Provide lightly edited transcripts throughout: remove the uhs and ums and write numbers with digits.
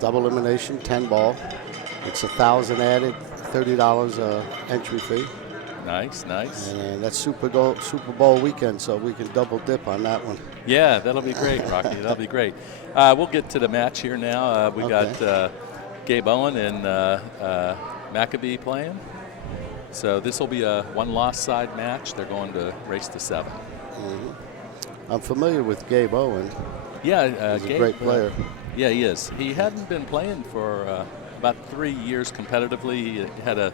double elimination, 10 ball. It's 1,000 added, $30 entry fee. Nice, nice. And that's Super Bowl weekend, so we can double dip on that one. Yeah, that'll be great, Rocky. That'll be great. We'll get to the match here now. We got Gabe Owen and Macabee playing. So this will be a one-loss side match. They're going to race to 7. I'm familiar with Gabe Owen. Yeah, he's Gabe, a great player. Yeah, he is. He hadn't been playing for about 3 years competitively. He had a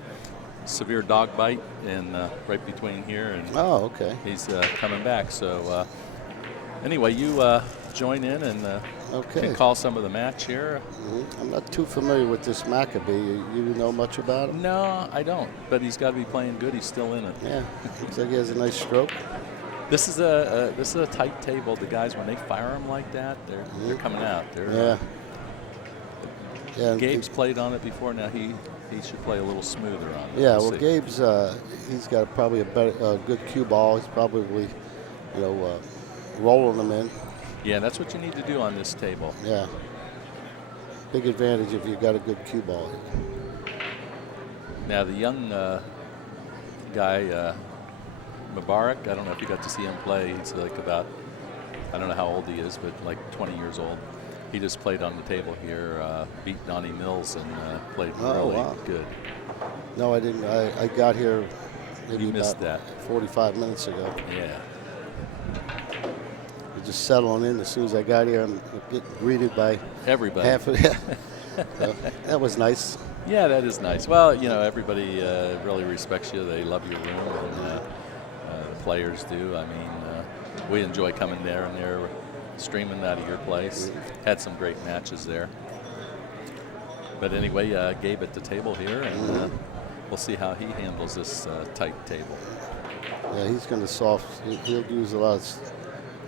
severe dog bite and right between here and he's coming back. So anyway, you join in and can call some of the match here. I'm not too familiar with this Macabee. You know much about him? No, I don't. But he's got to be playing good. He's still in it. Yeah, looks like he has a nice stroke. This is a tight table. The guys, when they fire them like that, they're coming out. Yeah. Gabe's played on it before. Now he should play a little smoother on it. Yeah, well, Gabe's he's got probably a good cue ball. He's probably, rolling them in. Yeah, that's what you need to do on this table. Yeah. Big advantage if you've got a good cue ball. Now the young guy, Mubarak, I don't know if you got to see him play. He's like about, I don't know how old he is, but like 20 years old. He just played on the table here, beat Donnie Mills and played really good. No, I didn't. I got here maybe about 45 minutes ago. Yeah. You're just settling in. As soon as I got here, I'm getting greeted by everybody. Half of it. So that was nice. Yeah, that is nice. Well, everybody really respects you. They love your room, and the players do. I mean, we enjoy coming there, and they're streaming out of your place. Had some great matches there. But anyway, Gabe at the table here, and we'll see how he handles this tight table. Yeah, he's going to he'll use a lot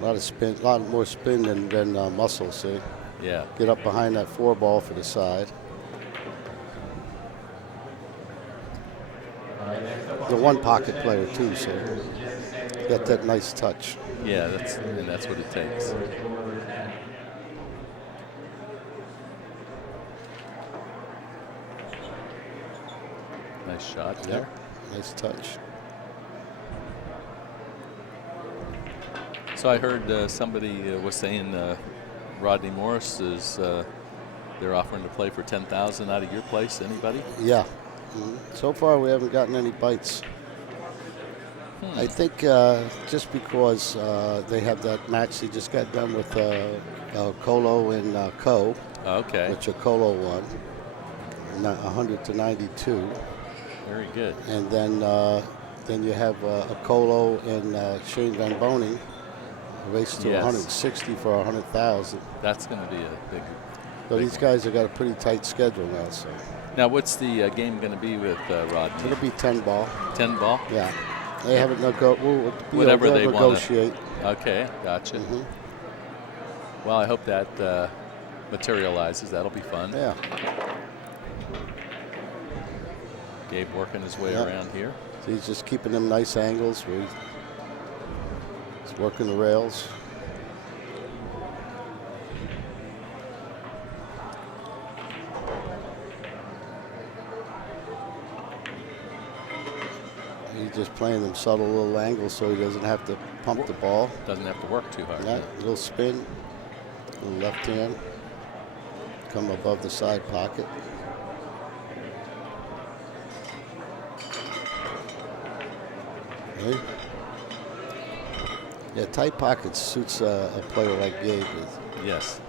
of spin, a lot more spin than muscle. See. Yeah. Get up behind that 4 ball for the side. The one pocket player too, so got that nice touch. Yeah, that's what it takes. Nice shot there. Yep. Nice touch. So I heard somebody was saying Rodney Morris is they're offering to play for $10,000 out of your place. Anybody? Yeah. So far we haven't gotten any bites. I think just because they have that match they just got done with Colo and Co. Okay. Which Colo won, 100 to 92. Very good. And then you have a Colo and Shane Van Boning race to 160 for 100,000. That's going to be a big. So these guys have got a pretty tight schedule now. So. Now, what's the game going to be with Rodney? It'll be 10 ball. 10 ball? Yeah. They haven't whatever they negotiate. Okay, gotcha. Well, I hope that materializes. That'll be fun. Yeah. Gabe working his way around here. So he's just keeping them nice angles where he's working the rails. He's just playing them subtle little angles so he doesn't have to pump the ball. Doesn't have to work too hard. Yeah, little spin, little left hand, come above the side pocket. Okay. Yeah, tight pockets suits a player like Gabe. Yes.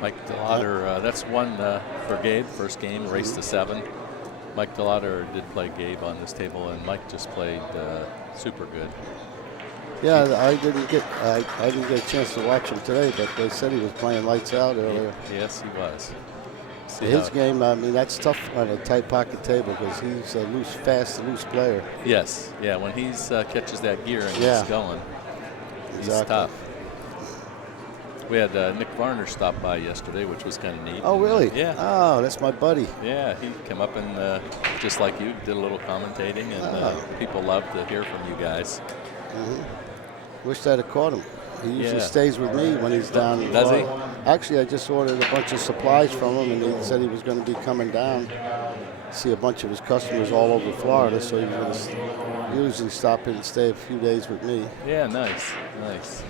Mike DeLauder, that's one for Gabe, first game, race to 7. Mike DeLauder did play Gabe on this table, and Mike just played super good. Yeah, I didn't get a chance to watch him today, but they said he was playing lights out earlier. Yes, he was. His game, I mean, that's tough on a tight pocket table because he's a fast, loose player. Yes, yeah, when he catches that gear and gets going, he's tough. We had Nick Varner stop by yesterday, which was kind of neat. Oh, really? Yeah. Oh, that's my buddy. Yeah, he came up and just like you, did a little commentating, and people love to hear from you guys. Wish I'd have caught him. He usually Yeah. stays with me when he's down in Does he? Florida. Actually, I just ordered a bunch of supplies from him, and he said he was going to be coming down. See a bunch of his customers all over Florida, so he was going to usually stop in and stay a few days with me. Yeah, nice, nice.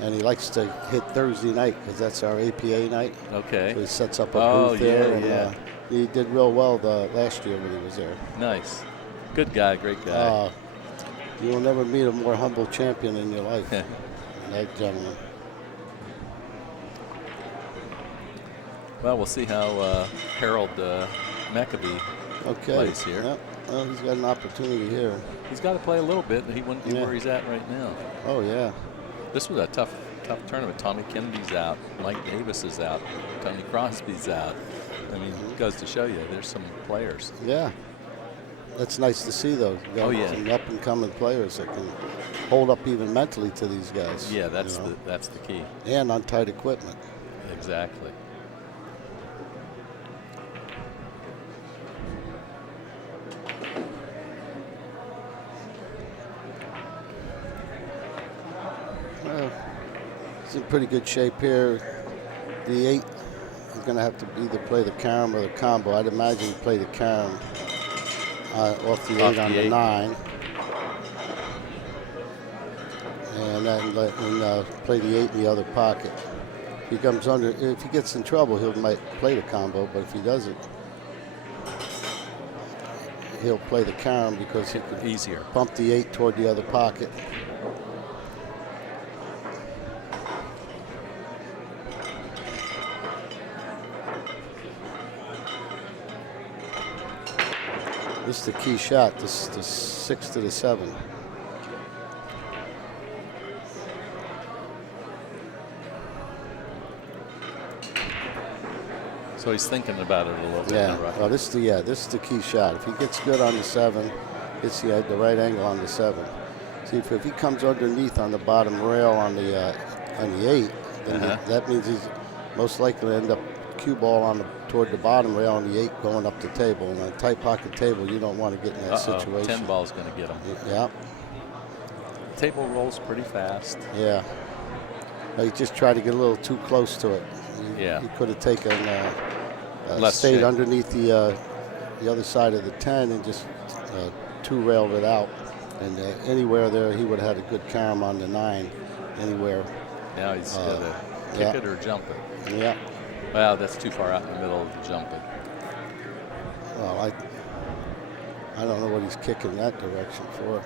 And he likes to hit Thursday night because that's our APA night. Okay. So he sets up a booth there. And, he did real well last year when he was there. Nice. Good guy, great guy. You will never meet a more humble champion in your life. That gentleman. Well, we'll see how Harold Macabee plays here. Yep. Well, he's got an opportunity here. He's got to play a little bit, but he wouldn't be where he's at right now. Oh, yeah. This was a tough tournament. Tommy Kennedy's out. Mike Davis is out. Tony Crosby's out. I mean, it goes to show you there's some players. Yeah. That's nice to see, though. You got some up-and-coming players that can hold up even mentally to these guys. Yeah, that's the key. And on tight equipment. Exactly. Well, he's in pretty good shape here. The 8 is going to have to either play the carom or the combo. I'd imagine he'd play the carom off the 8 on the 9. And then play the 8 in the other pocket. If he comes under, if he gets in trouble, might play the combo, but if he doesn't, he'll play the carom because he can bump the 8 toward the other pocket. This is the key shot, this is the 6 to the 7. So he's thinking about it a little bit. Yeah, well, this is the key shot. If he gets good on the 7, it's the right angle on the 7. See, if he comes underneath on the bottom rail on the 8, then that means he's most likely to end up cue ball toward the bottom rail on the 8 going up the table. And on a tight pocket table, you don't want to get in that situation. 10 ball's going to get him. Yeah. Table rolls pretty fast. Yeah. He just tried to get a little too close to it. He could have taken stayed underneath the other side of the 10 and just two-railed it out. And anywhere there, he would have had a good carom on the 9. Anywhere. Now he's got to kick it or jump it. Yeah. Wow, that's too far out in the middle of the jumping. Well, I don't know what he's kicking that direction for.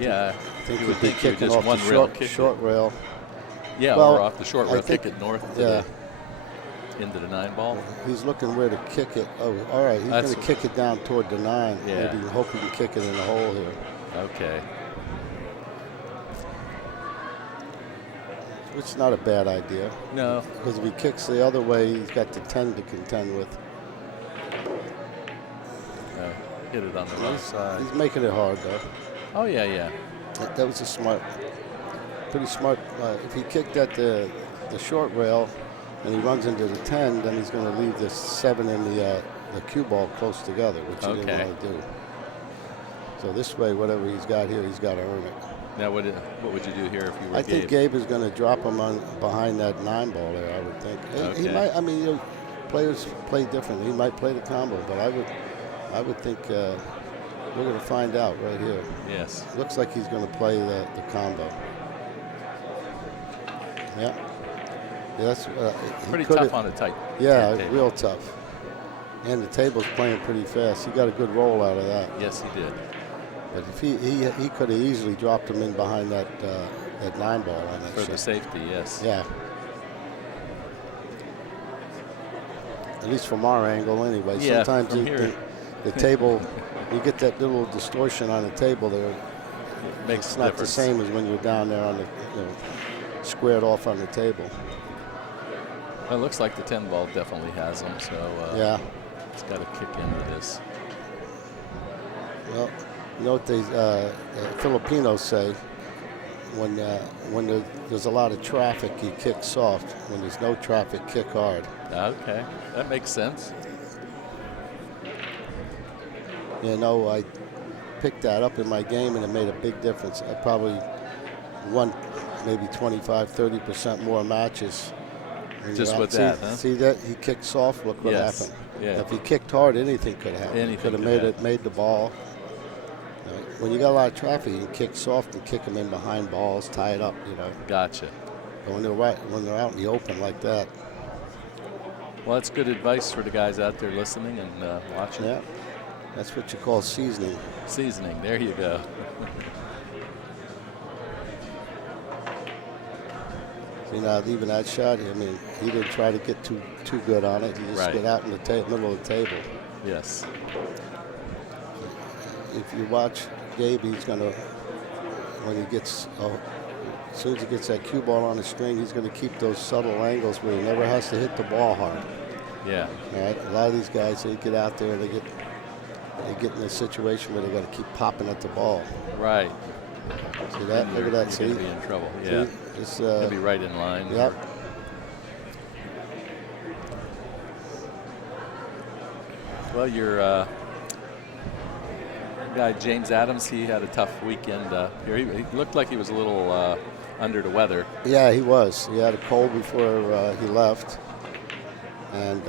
Yeah, I think you would think kicking just off one the rail short rail. Yeah, well, or off the short rail, kick it north into the 9 ball. He's looking where to kick it. Oh, all right. He's going to kick it down toward the 9. Yeah. Maybe hope he can kick it in the hole here. Okay. Which is not a bad idea. No. Because if he kicks the other way, he's got the 10 to contend with. Hit it on the left side. He's making it hard, though. Oh, yeah. That was pretty smart. If he kicked at the short rail and he runs into the 10, then he's going to leave the 7 and the cue ball close together, which he didn't want to do. So this way, whatever he's got here, he's got to earn it. Now, what would you do here if you were I think Gabe is going to drop him behind that 9 ball there, I would think. Okay. He might, I mean, players play differently. He might play the combo, but I would think we're going to find out right here. Yes. Looks like he's going to play the combo. Yeah. That's pretty tough on a tight. Yeah, tight real tough. And the table's playing pretty fast. He got a good roll out of that. Yes, he did. But if he could have easily dropped him in behind that 9 ball on that for the safety, yes. Yeah. At least from our angle, anyway. Yeah, sometimes the table, you get that little distortion on the table there. It makes it's not the same as when you're down there on the squared off on the table. Well, it looks like the 10 ball definitely has him, so it's got to kick into this. Well, you know what they Filipinos say, when there's a lot of traffic, you kick soft. When there's no traffic, kick hard. Okay, that makes sense. You know, picked that up in my game, and it made a big difference. I probably won maybe 25, 30% more matches. Just with that, huh? See that? He kicked soft, look what Yes. happened. Yeah. If he kicked hard, anything could have happened. Anything Could have made the ball. When you got a lot of traffic, you can kick soft and kick them in behind balls, tie it up, you know. Gotcha. But when they're out in the open like that. Well, that's good advice for the guys out there listening and watching. Yeah, that's what you call seasoning. Seasoning, there you go. See, now, even that shot, I mean, he didn't try to get too good on it. He just get out in the middle of the table. Yes. If you watch Gabe, he's going to, when he gets, as soon as he gets that cue ball on the string, he's going to keep those subtle angles where he never has to hit the ball hard. Yeah. All right. A lot of these guys, they get out there and they get in a situation where they got to keep popping at the ball. Right. See that? Look at that. You're See? going to be in trouble. Yeah. It's He'll be right in line. Yep. Well, your guy James Adams, he had a tough weekend here. He looked like he was a little under the weather. Yeah, he was. He had a cold before he left, and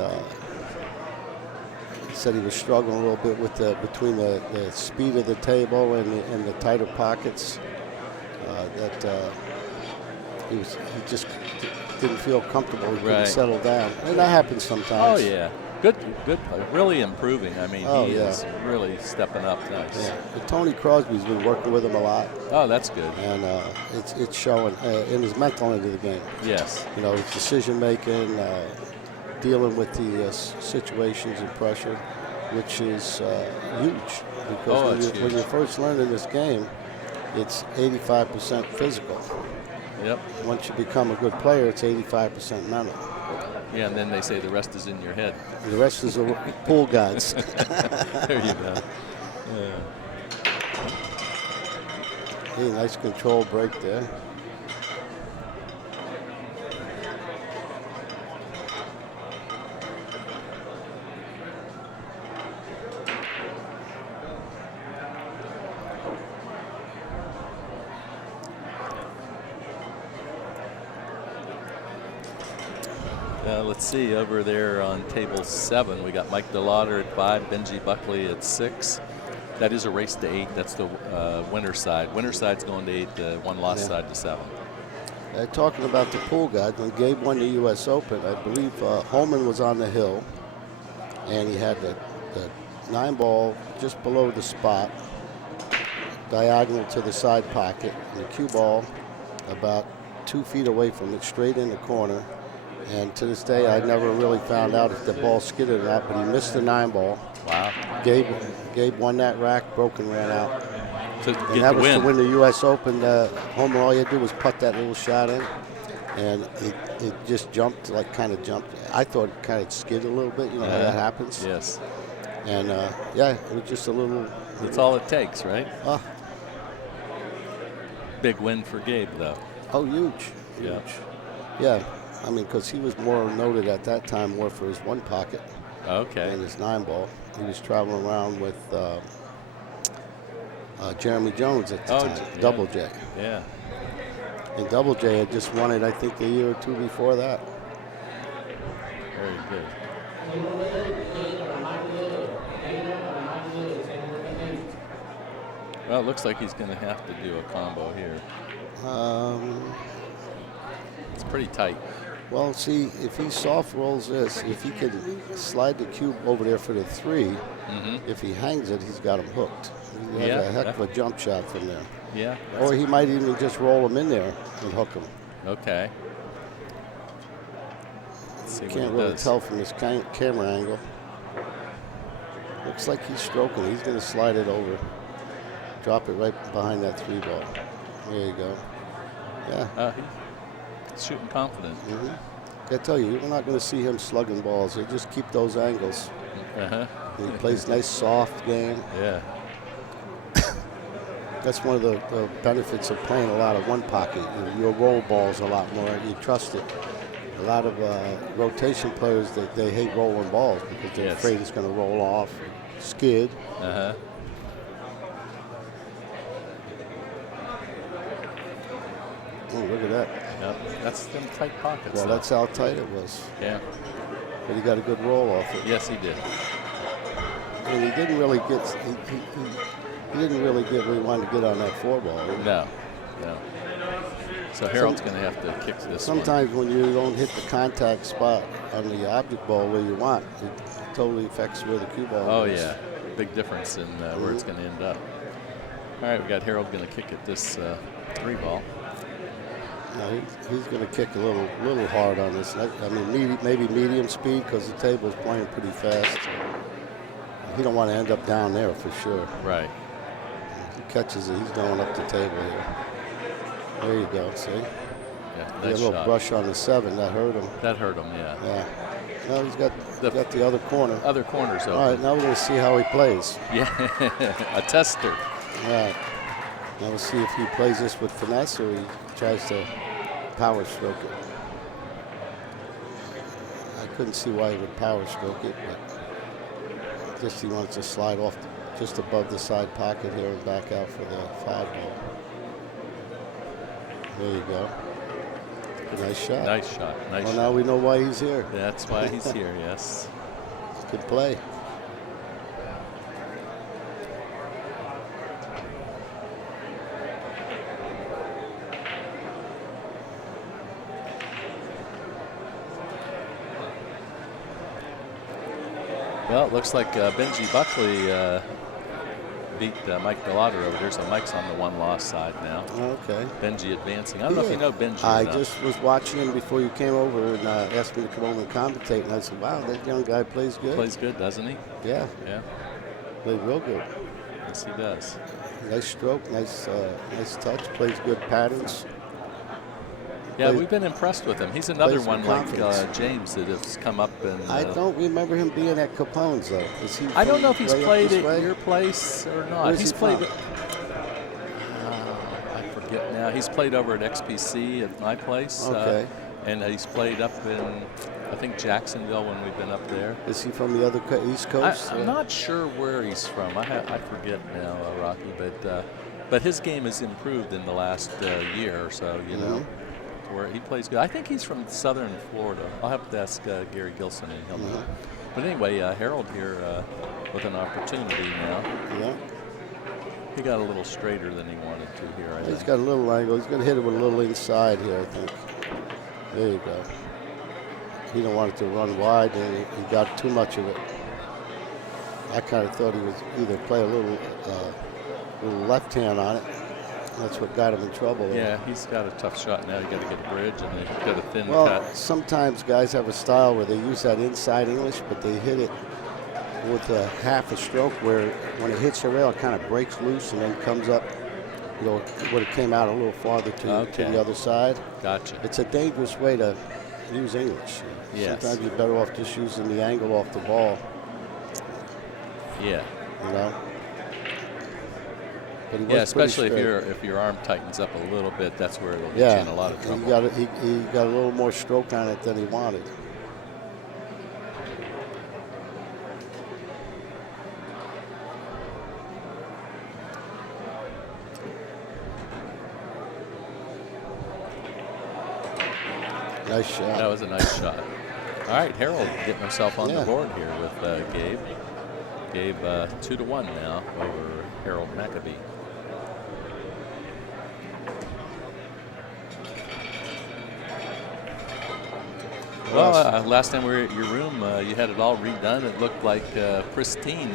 he said he was struggling a little bit with between the speed of the table and the tighter pockets. He just didn't feel comfortable. He couldn't settle down, and that happens sometimes. Oh yeah. Good player. Really improving. I mean, he is really stepping up. Nice. Yeah. But Tony Crosby's been working with him a lot. Oh, that's good. And it's showing in his mental end of the game. Yes. You know, his decision making, dealing with the situations and pressure, which is huge. Because when you first learn in this game, it's 85% physical. Yep. Once you become a good player, it's 85% mental. Yeah, and then they say the rest is in your head. The rest is the pool guys. There you go. Yeah. Hey, nice control break there. Let's see, over there on table 7, we got Mike DeLauder at 5, Benji Buckley at 6. That is a race to 8. That's the winner side. Winner side's going to 8, the one lost side to 7. Talking about the pool guys, when Gabe won the U.S. Open, I believe Holman was on the hill, and he had the 9 ball just below the spot, diagonal to the side pocket, and the cue ball about 2 feet away from it, straight in the corner. And to this day, I never really found out if the ball skidded or not, but he missed the 9 ball. Wow. Gabe won that rack, broke and ran out. And that was to win the U.S. Open. Holman, all you had to do was putt that little shot in, and it just jumped, kind of jumped. I thought it kind of skidded a little bit, you know how that happens? Yes. And, it was just a little. That's all it takes, right? Big win for Gabe, though. Oh, huge. Yeah. I mean, because he was more noted at that time more for his 1 pocket and his 9 ball. He was traveling around with Jeremy Jones at the time, Double J. Yeah. And Double J had just won it, I think, a year or 2 before that. Very good. Well, it looks like he's going to have to do a combo here. It's pretty tight. Well, see, if he soft rolls this, if he can slide the cube over there for the 3, if he hangs it, he's got him hooked. He has a heck of a jump shot from there. Yeah. Or he might even just roll him in there and hook him. Okay. Let's see you can't really tell from this camera angle. Looks like he's stroking. He's going to slide it over. Drop it right behind that 3 ball. There you go. Yeah. He's shooting confident. I tell you, you're not going to see him slugging balls. He'll just keep those angles. He plays nice, soft game. Yeah. That's one of the benefits of playing a lot of 1 pocket. You'll roll balls a lot more. You trust it. A lot of rotation players, they hate rolling balls because they're afraid it's going to roll off, skid. Oh, look at that. Yep, that's them tight pockets. Well, though. that's how tight it was. Yeah. But he got a good roll off it. Yes, he did. And he didn't really get. He didn't really get where he wanted to get on that 4-ball. No. So Harold's going to have to kick this Sometimes when you don't hit the contact spot on the object ball where you want, it totally affects where the cue ball goes. Oh, yeah. Big difference in where it's going to end up. All right, we got Harold going to kick at this 3-ball. No, he's going to kick a little hard on this. I mean, maybe medium speed because the table is playing pretty fast. He don't want to end up down there for sure. Right. If he catches it, he's going up the table here. There you go, see? Yeah, He nice had a little shot. brush on the 7. That hurt him. That hurt him, yeah. Yeah. Well, he's got the other corner. Other corners open. All right, now we're going to see how he plays. Yeah, a tester. Yeah. Now we'll see if he plays this with finesse or he tries to power stroke it. I couldn't see why he would power stroke it, but just he wants to slide off just above the side pocket here and back out for the 5-ball. There you go. A nice shot. Nice shot. Nice Well, shot. now we know why he's here. That's why he's here, yes. Good play. Well, it looks like Benji Buckley beat Mike Bellotto over there, so Mike's on the 1-loss side now. Okay. Benji advancing. I don't know if you know Benji. I or not. just was watching him before you came over and asked me to come over and commentate, and I said, wow, that young guy plays good. Plays good, doesn't he? Yeah, Yeah. played real good. Yes, he does. Nice stroke, nice touch, plays good patterns. Yeah, Plays- we've been impressed with him. He's another plays with one like confidence. James that has come up and. I don't remember him being at Capone's, though. Is he I don't know if from he's way up played this at way? your place or not. Where's He's he played. from? I forget now. He's played over at XPC at my place. Okay. And he's played up in, I think, Jacksonville when we've been up there. Is he from the other East Coast? I'm not sure where he's from. I forget now, Rocky. But his game has improved in the last year or so. You know, to where he plays good. I think he's from Southern Florida. I'll have to ask Gary Gilson and he'll know. But anyway, Harold here with an opportunity now. Yeah. He got a little straighter than he wanted to here. I He's think. got a little angle. He's going to hit it with a little inside here, I think. There you go. He don't want it to run wide, and he got too much of it. I kind of thought he was either play a little left hand on it. That's what got him in trouble. Yeah, he's got a tough shot now. You got to get a bridge, and he's got a thin Well, cut. sometimes guys have a style where they use that inside English, but they hit it with a half a stroke where when it hits the rail, it kind of breaks loose and then comes up, you know, where it came out a little farther to the other side. Gotcha. It's a dangerous way to use English. Yes. Sometimes you're better off just using the angle off the ball, Yeah. you know. But he was Yeah, pretty especially straight. if your arm tightens up a little bit, that's where it'll get you Yeah, in a lot of trouble. he got a little more stroke on it than he wanted. Nice shot. That was a nice shot. All right, Harold getting himself on the Yeah. board here with Gabe. Gabe 2-1 now over Harold Macabee. Well, last time we were at your room, you had it all redone. It looked like pristine.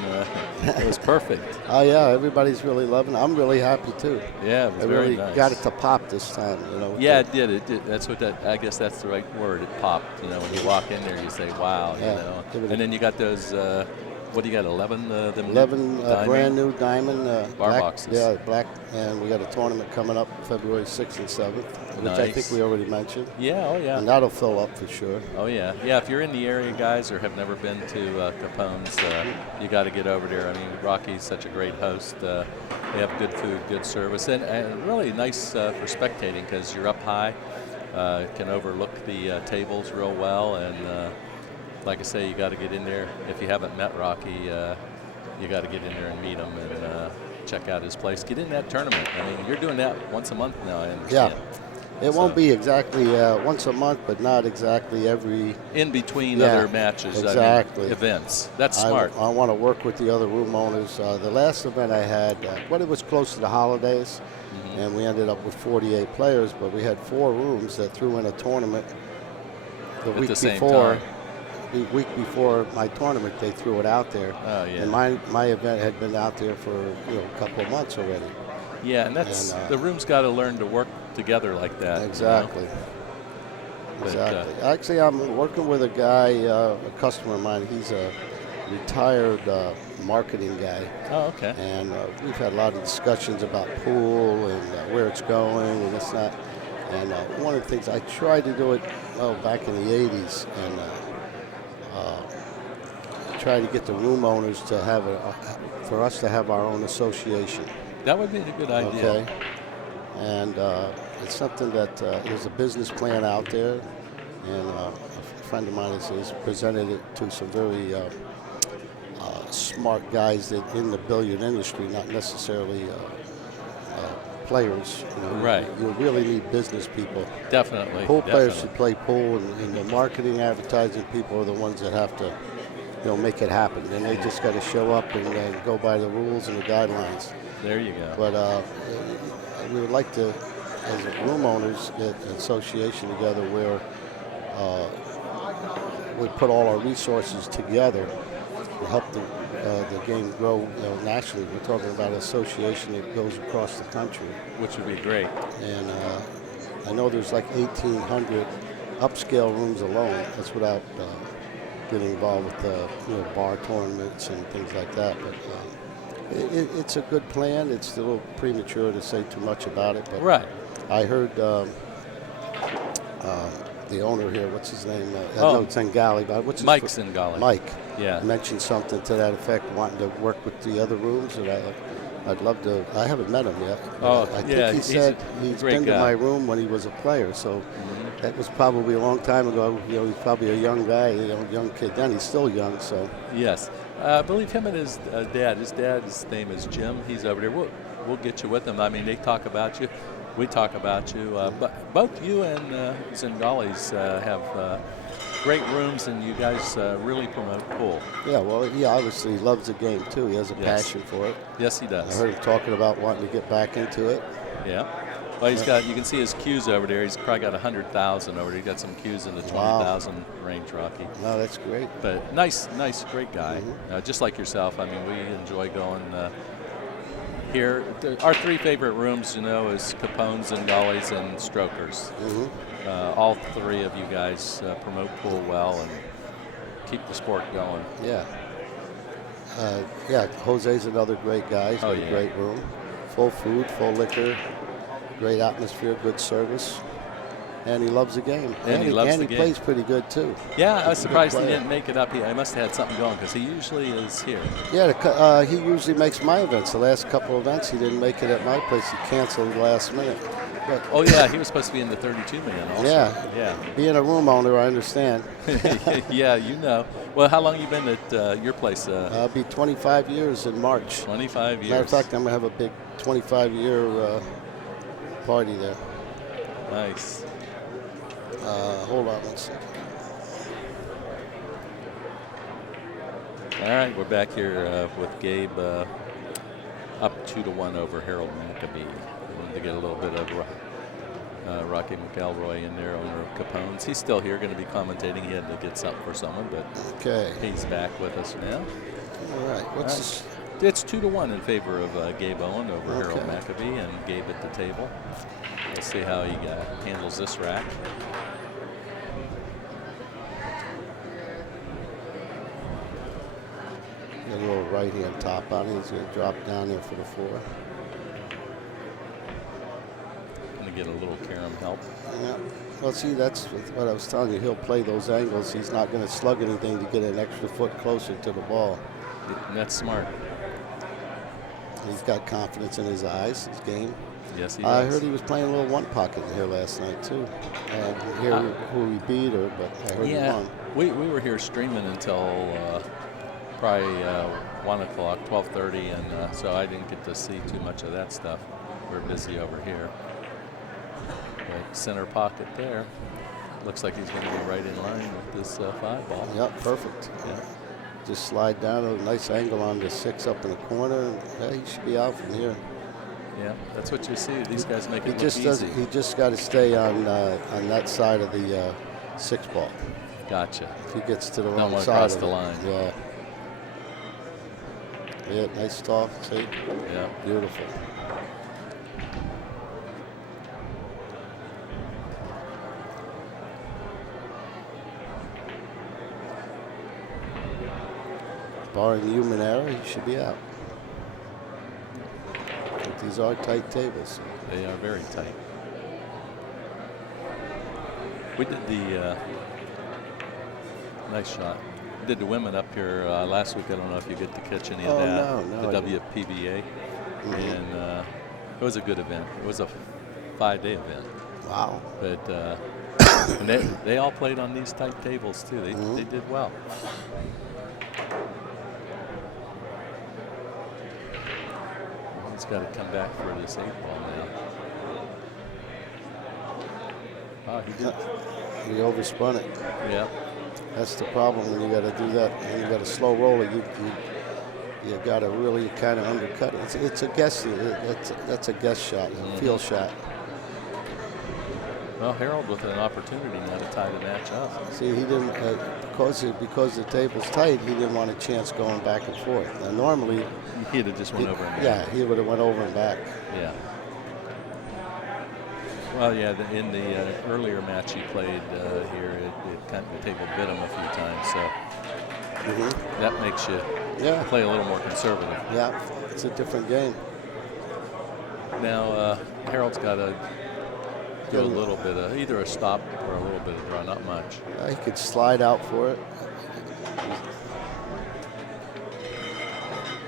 It was perfect. Oh yeah, everybody's really loving it. I'm really happy too. Yeah, it was I very really nice. got it to pop this time, you know. with Yeah, the- it did. It did. That's what that. I guess that's the right word. It popped. You know, when you walk in there, you say, "Wow!" Yeah, You know. give it a- And then you got those. What do you got? 11. Them 11 diamond brand new diamond bar black, boxes. Yeah, black, and we got a tournament coming up February 6th and 7th, which I think Nice. we already mentioned. Yeah. Oh yeah. And that'll fill up for sure. Oh yeah. Yeah. If you're in the area, guys, or have never been to Capone's, you got to get over there. I mean, Rocky's such a great host. They have good food, good service, and really nice for spectating because you're up high, can overlook the tables real well, and like I say, you got to get in there. If you haven't met Rocky, you got to get in there and meet him and check out his place. Get in that tournament. I mean, you're doing that once a month now, I understand. It won't be exactly once a month, but not exactly every. In between Yeah, other matches, exactly. I mean, events. That's smart. I want to work with the other room owners. The last event I had, it was close to the holidays, and we ended up with 48 players, but we had 4 rooms that threw in a tournament the At week the same before. time. The week before my tournament, they threw it out there. Oh, yeah. And my event had been out there for a couple of months already. Yeah, and that's the room's got to learn to work together like that. Exactly. You know? Exactly. Actually, I'm working with a guy, a customer of mine. He's a retired marketing guy. Oh, okay. And we've had a lot of discussions about pool and where it's going and this and that. And one of the things I tried to do it back in the 80s and try to get the room owners to have for us to have our own association. That would be a good idea. Okay. And it's something that there's a business plan out there, and a friend of mine has presented it to some very smart guys that in the billiard industry, not necessarily players. Right. You really need business people. Definitely. Pool players should play pool, and the marketing, advertising people are the ones that have to, make it happen. And they just got to show up and go by the rules and the guidelines. There you go. But we would like to, as room owners, get an association together where we put all our resources together to help the game grow nationally. We're talking about an association that goes across the country. Which would be great. And I know there's like 1,800 upscale rooms alone. That's without getting involved with bar tournaments and things like that. But it's a good plan. It's a little premature to say too much about it. But right. I heard the owner here, what's his name? No, Zingales. What's his Mike Zingales. Mike. Yeah. Mentioned something to that effect, wanting to work with the other rooms. And I'd love to. I haven't met him yet. Oh, I think he said he's been to my room when he was a player. So that was probably a long time ago. He's probably a young guy, young kid. Then he's still young. So yes, I believe him and his dad. His dad's name is Jim. He's over there. We'll get you with them. I mean, they talk about you. We talk about you. But both you and Zingales have great rooms, and you guys really promote pool. Yeah, well, he obviously loves the game too. He has a passion for it. Yes, he does. I heard him talking about wanting to get back into it. Yeah. Well, he's got. You can see his cues over there. He's probably got 100,000 over there. He's got some cues in the 20,000 range, Rocky. No, that's great. But nice, great guy. Just like yourself. I mean, we enjoy going here. Our 3 favorite rooms, is Capone, Zingales, and Strokers. All 3 of you guys promote pool well and keep the sport going. Yeah. Jose's another great guy. He's got a great room. Full food, full liquor, great atmosphere, good service. And he loves the game. And he loves the game. And he plays pretty good, too. Yeah, I was surprised he didn't make it up. He must have had something going because he usually is here. Yeah, he usually makes my events. The last couple of events, he didn't make it at my place. He canceled last minute. But he was supposed to be in the 32 man also. Yeah. Being a room owner, I understand. Yeah, Well, how long have you been at your place? I'll be 25 years in March. 25 years. Matter of fact, I'm going to have a big 25-year party there. Nice. Hold on one second. All right, we're back here with Gabe up 2-1 over Harold Macabee. We wanted to get a little bit of Rocky McElroy in there, owner of Capone's. He's still here, going to be commentating. He had to get something for someone, but he's back with us now. All right. It's 2-1 in favor of Gabe Owen over Harold Macabee, and Gabe at the table. We'll see how he handles this rack. A little right-hand top on it. He's going to drop down there for the 4. Going to get a little carom help. Yeah. Well, see, that's what I was telling you. He'll play those angles. He's not going to slug anything to get an extra foot closer to the ball. That's smart. He's got confidence in his eyes, his game. Yes, he does. I heard he was playing a little one pocket in here last night, too. And hear who he beat, but I heard he won. We were here streaming until probably 1 o'clock, 12:30, and so I didn't get to see too much of that stuff. We're busy over here. But center pocket there. Looks like he's going to be right in line with this 5-ball. Yep, perfect. Yeah. Just slide down a nice angle on the 6 up in the corner. And, yeah, he should be out from here. Yeah, that's what you see. These guys make He it look just easy. doesn't. He just got to stay on that side of the 6-ball. Gotcha. If he gets to the Don't wrong want to side cross of the it. line. Yeah. Yeah, nice toss. See? Yeah. Beautiful. Barring human error, he should be out. But these are tight tables. They are very tight. We did the nice shot. We did the women up here last week. I don't know if you get to catch any of Oh, that. no, The I didn't. WPBA, and it was a good event. It was a 5-day event. Wow. But and they all played on these tight tables too. They did well. He's got to come back for this 8-ball now. Oh, he did. He overspun it. Yeah. That's the problem when you got to do that. When you got a slow roller, you got to really kind of undercut it. It's a guess. That's a guess shot, a feel shot. Well, Harold with an opportunity now to tie the match up. See, he didn't because the table's tight. He didn't want a chance going back and forth. Now, normally, He'd have just went over and back. yeah, he would have went over and back. Yeah. Well, yeah, in the earlier match he played here, the table bit him a few times, so that makes you play a little more conservative. Yeah, it's a different game. Now, Harold's got to do a little bit of either a stop or a little bit of draw, not much. He could slide out for it.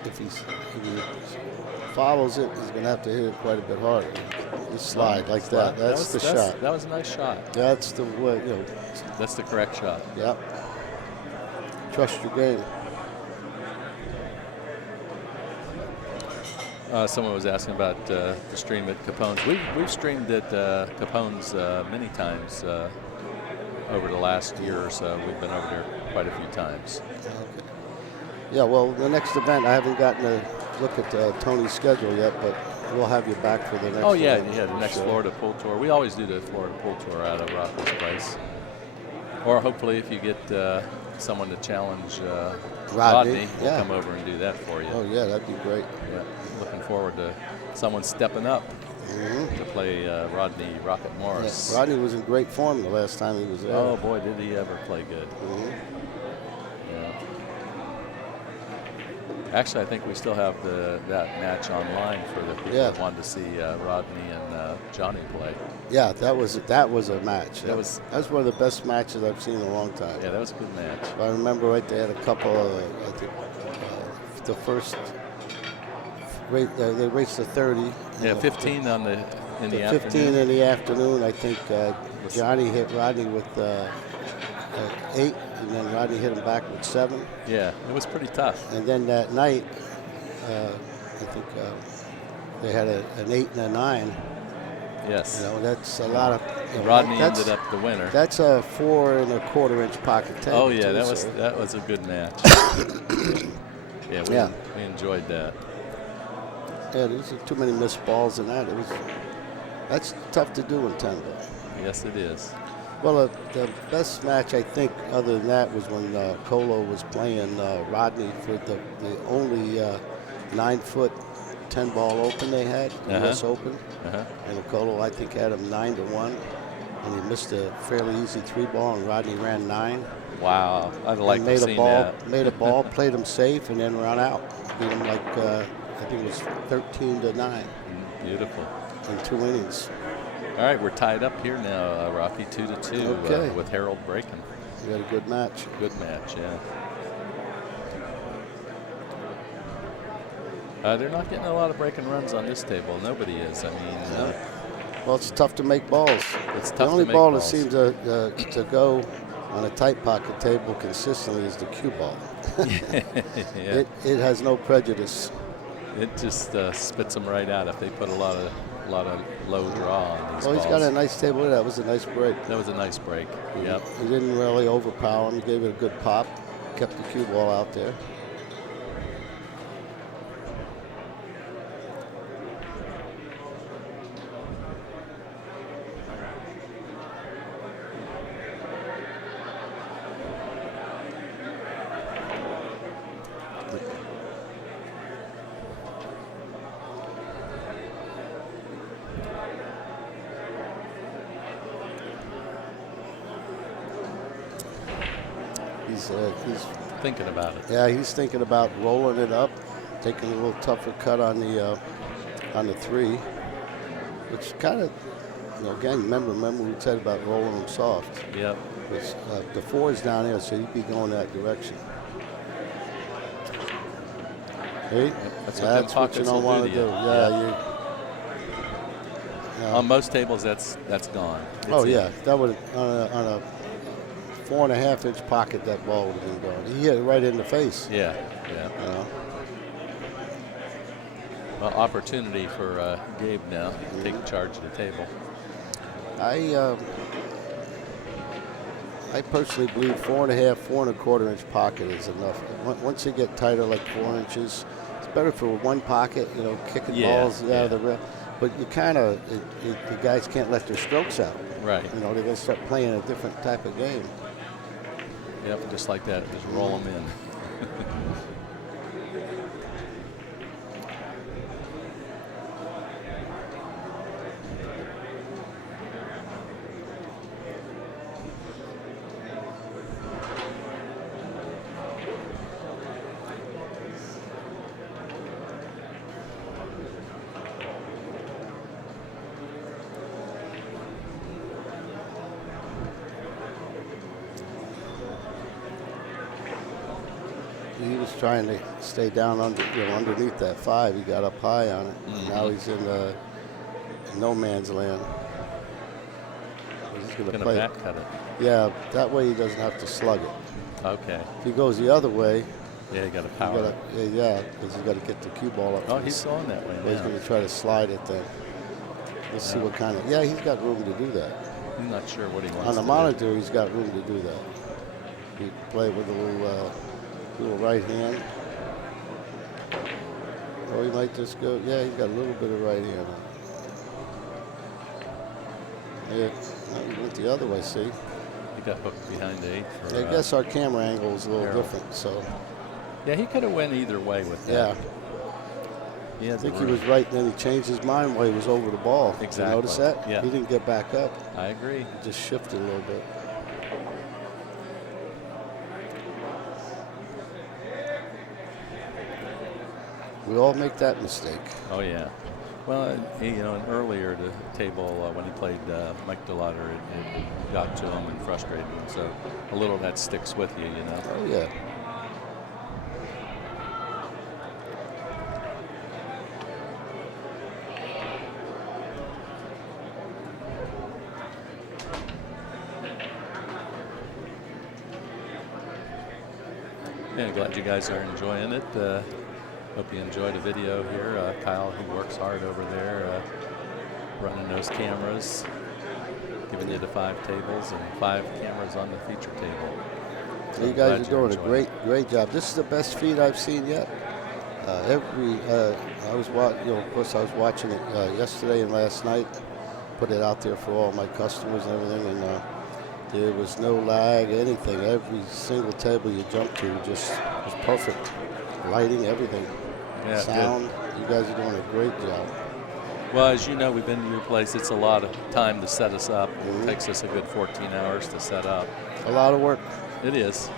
If he follows it, he's going to have to hit it quite a bit harder. Just slide like that. That's the shot. That was a nice shot. That's the way, That's the correct shot. Yep. Trust your game. Someone was asking about the stream at Capone's. We've streamed at Capone's many times over the last year or so. We've been over there quite a few times. Okay. Yeah, well, the next event, I haven't gotten to look at Tony's schedule yet, but we'll have you back for the next Oh, yeah, event, the next sure. Florida Pool Tour. We always do the Florida Pool Tour out of Rocco's place. Or hopefully if you get someone to challenge Rodney, we'll come over and do that for you. Oh, yeah, that'd be great. Yeah, looking forward to someone stepping up to play Rodney Rocket Morris. Yeah, Rodney was in great form the last time he was there. Oh, boy, did he ever play good. Yeah. Actually, I think we still have that match online for the people that wanted to see Rodney and Johnny play. Yeah, that was a match. That was one of the best matches I've seen in a long time. Yeah, that was a good match. I remember they had a couple of, I think, the first, they raced the 30. Yeah, 15 in the afternoon. 15 in the afternoon. I think Johnny hit Rodney with 8, and then Rodney hit him back with 7. Yeah, it was pretty tough. And then that night, I think they had an 8 and a 9. Yes. That's a lot of. Rodney ended up the winner. That's a 4 1/4 inch pocket table. Oh yeah, that was a good match. We enjoyed that. Yeah, there's too many missed balls in that. That's tough to do in 10 ball. Yes, it is. Well, the best match I think, other than that, was when Colo was playing Rodney for the only 9-foot 10-ball open they had, U.S. Open. And Colo, I think, had him 9-1, and he missed a fairly easy 3-ball, and Rodney ran 9. Wow, I'd like to see that. Made a ball, played him safe, and then ran out. Beat him like I think it was 13-9. Beautiful. In 2 innings. All right, we're tied up here now, Rocky, 2-2 with Harold breaking. We had a good match. Good match, yeah. They're not getting a lot of breaking runs on this table. Nobody is. I mean, well, it's tough to make balls. It's tough the only to make ball balls. that seems to go on a tight pocket table consistently is the cue ball. Yeah. It has no prejudice. It just spits them right out if they put a lot lot of low draw on these Well, balls. he's got a nice table. That was a nice break. That was a nice break. Yep. He didn't really overpower him. He gave it a good pop. Kept the cue ball out there. He's thinking about it. Yeah, he's thinking about rolling it up, taking a little tougher cut on the 3, which kind of, again, remember we said about rolling them soft. Yep. Which, the 4 is down here, so he'd be going that direction. Hey, that's what you don't want to do. Yeah. On most tables, that's gone. That would on a 4.5-inch pocket, that ball would have been going. He hit it right in the face. Yeah. Well, opportunity for Gabe now to take charge of the table. I personally believe 4.5, 4.25-inch pocket is enough. Once you get tighter, like 4 inches, it's better for one pocket. Kicking balls out of the rim. But you the guys can't let their strokes out. Right. They're going to start playing a different type of game. Yep, just like that. Just roll them in. He was trying to stay down underneath that 5. He got up high on it. Now he's in no man's land. He's going to play back cut it. Yeah, that way he doesn't have to slug it. Okay. If he goes the other way, you got to power. Because he's got to get the cue ball up. Oh, he's going that way. He's going to try to slide it then. Let's see what kind of. Yeah, he's got room to do that. I'm not sure what he wants. On the monitor, he's got room to do that. He can play with a little right hand. Or he might just go. Yeah, he's got a little bit of right hand. Yeah, he went the other way. See. He got hooked behind the 8. I guess our camera angle is a little different, so. Yeah, he could have went either way with that. I think he was right, then he changed his mind while he was over the ball. Exactly. You notice that? Yeah. He didn't get back up. I agree. He just shifted a little bit. We all make that mistake. Oh, yeah. Well, and earlier the table, when he played Mike DeLauder, it got to him and frustrated him. So a little of that sticks with you, Oh, yeah. Yeah, glad you guys are enjoying it. Hope you enjoyed the video here. Kyle, who works hard over there, running those cameras, giving you the 5 tables and 5 cameras on the feature table. So you guys are doing a great job. This is the best feed I've seen yet. I was watching it yesterday and last night. Put it out there for all my customers and everything, and there was no lag, anything. Every single table you jumped to just was perfect. Lighting, everything. Yeah, sound. good. You guys are doing a great job. Well, as you know, we've been to your place. It's a lot of time to set us up. It takes us a good 14 hours to set up. A lot of work. It is.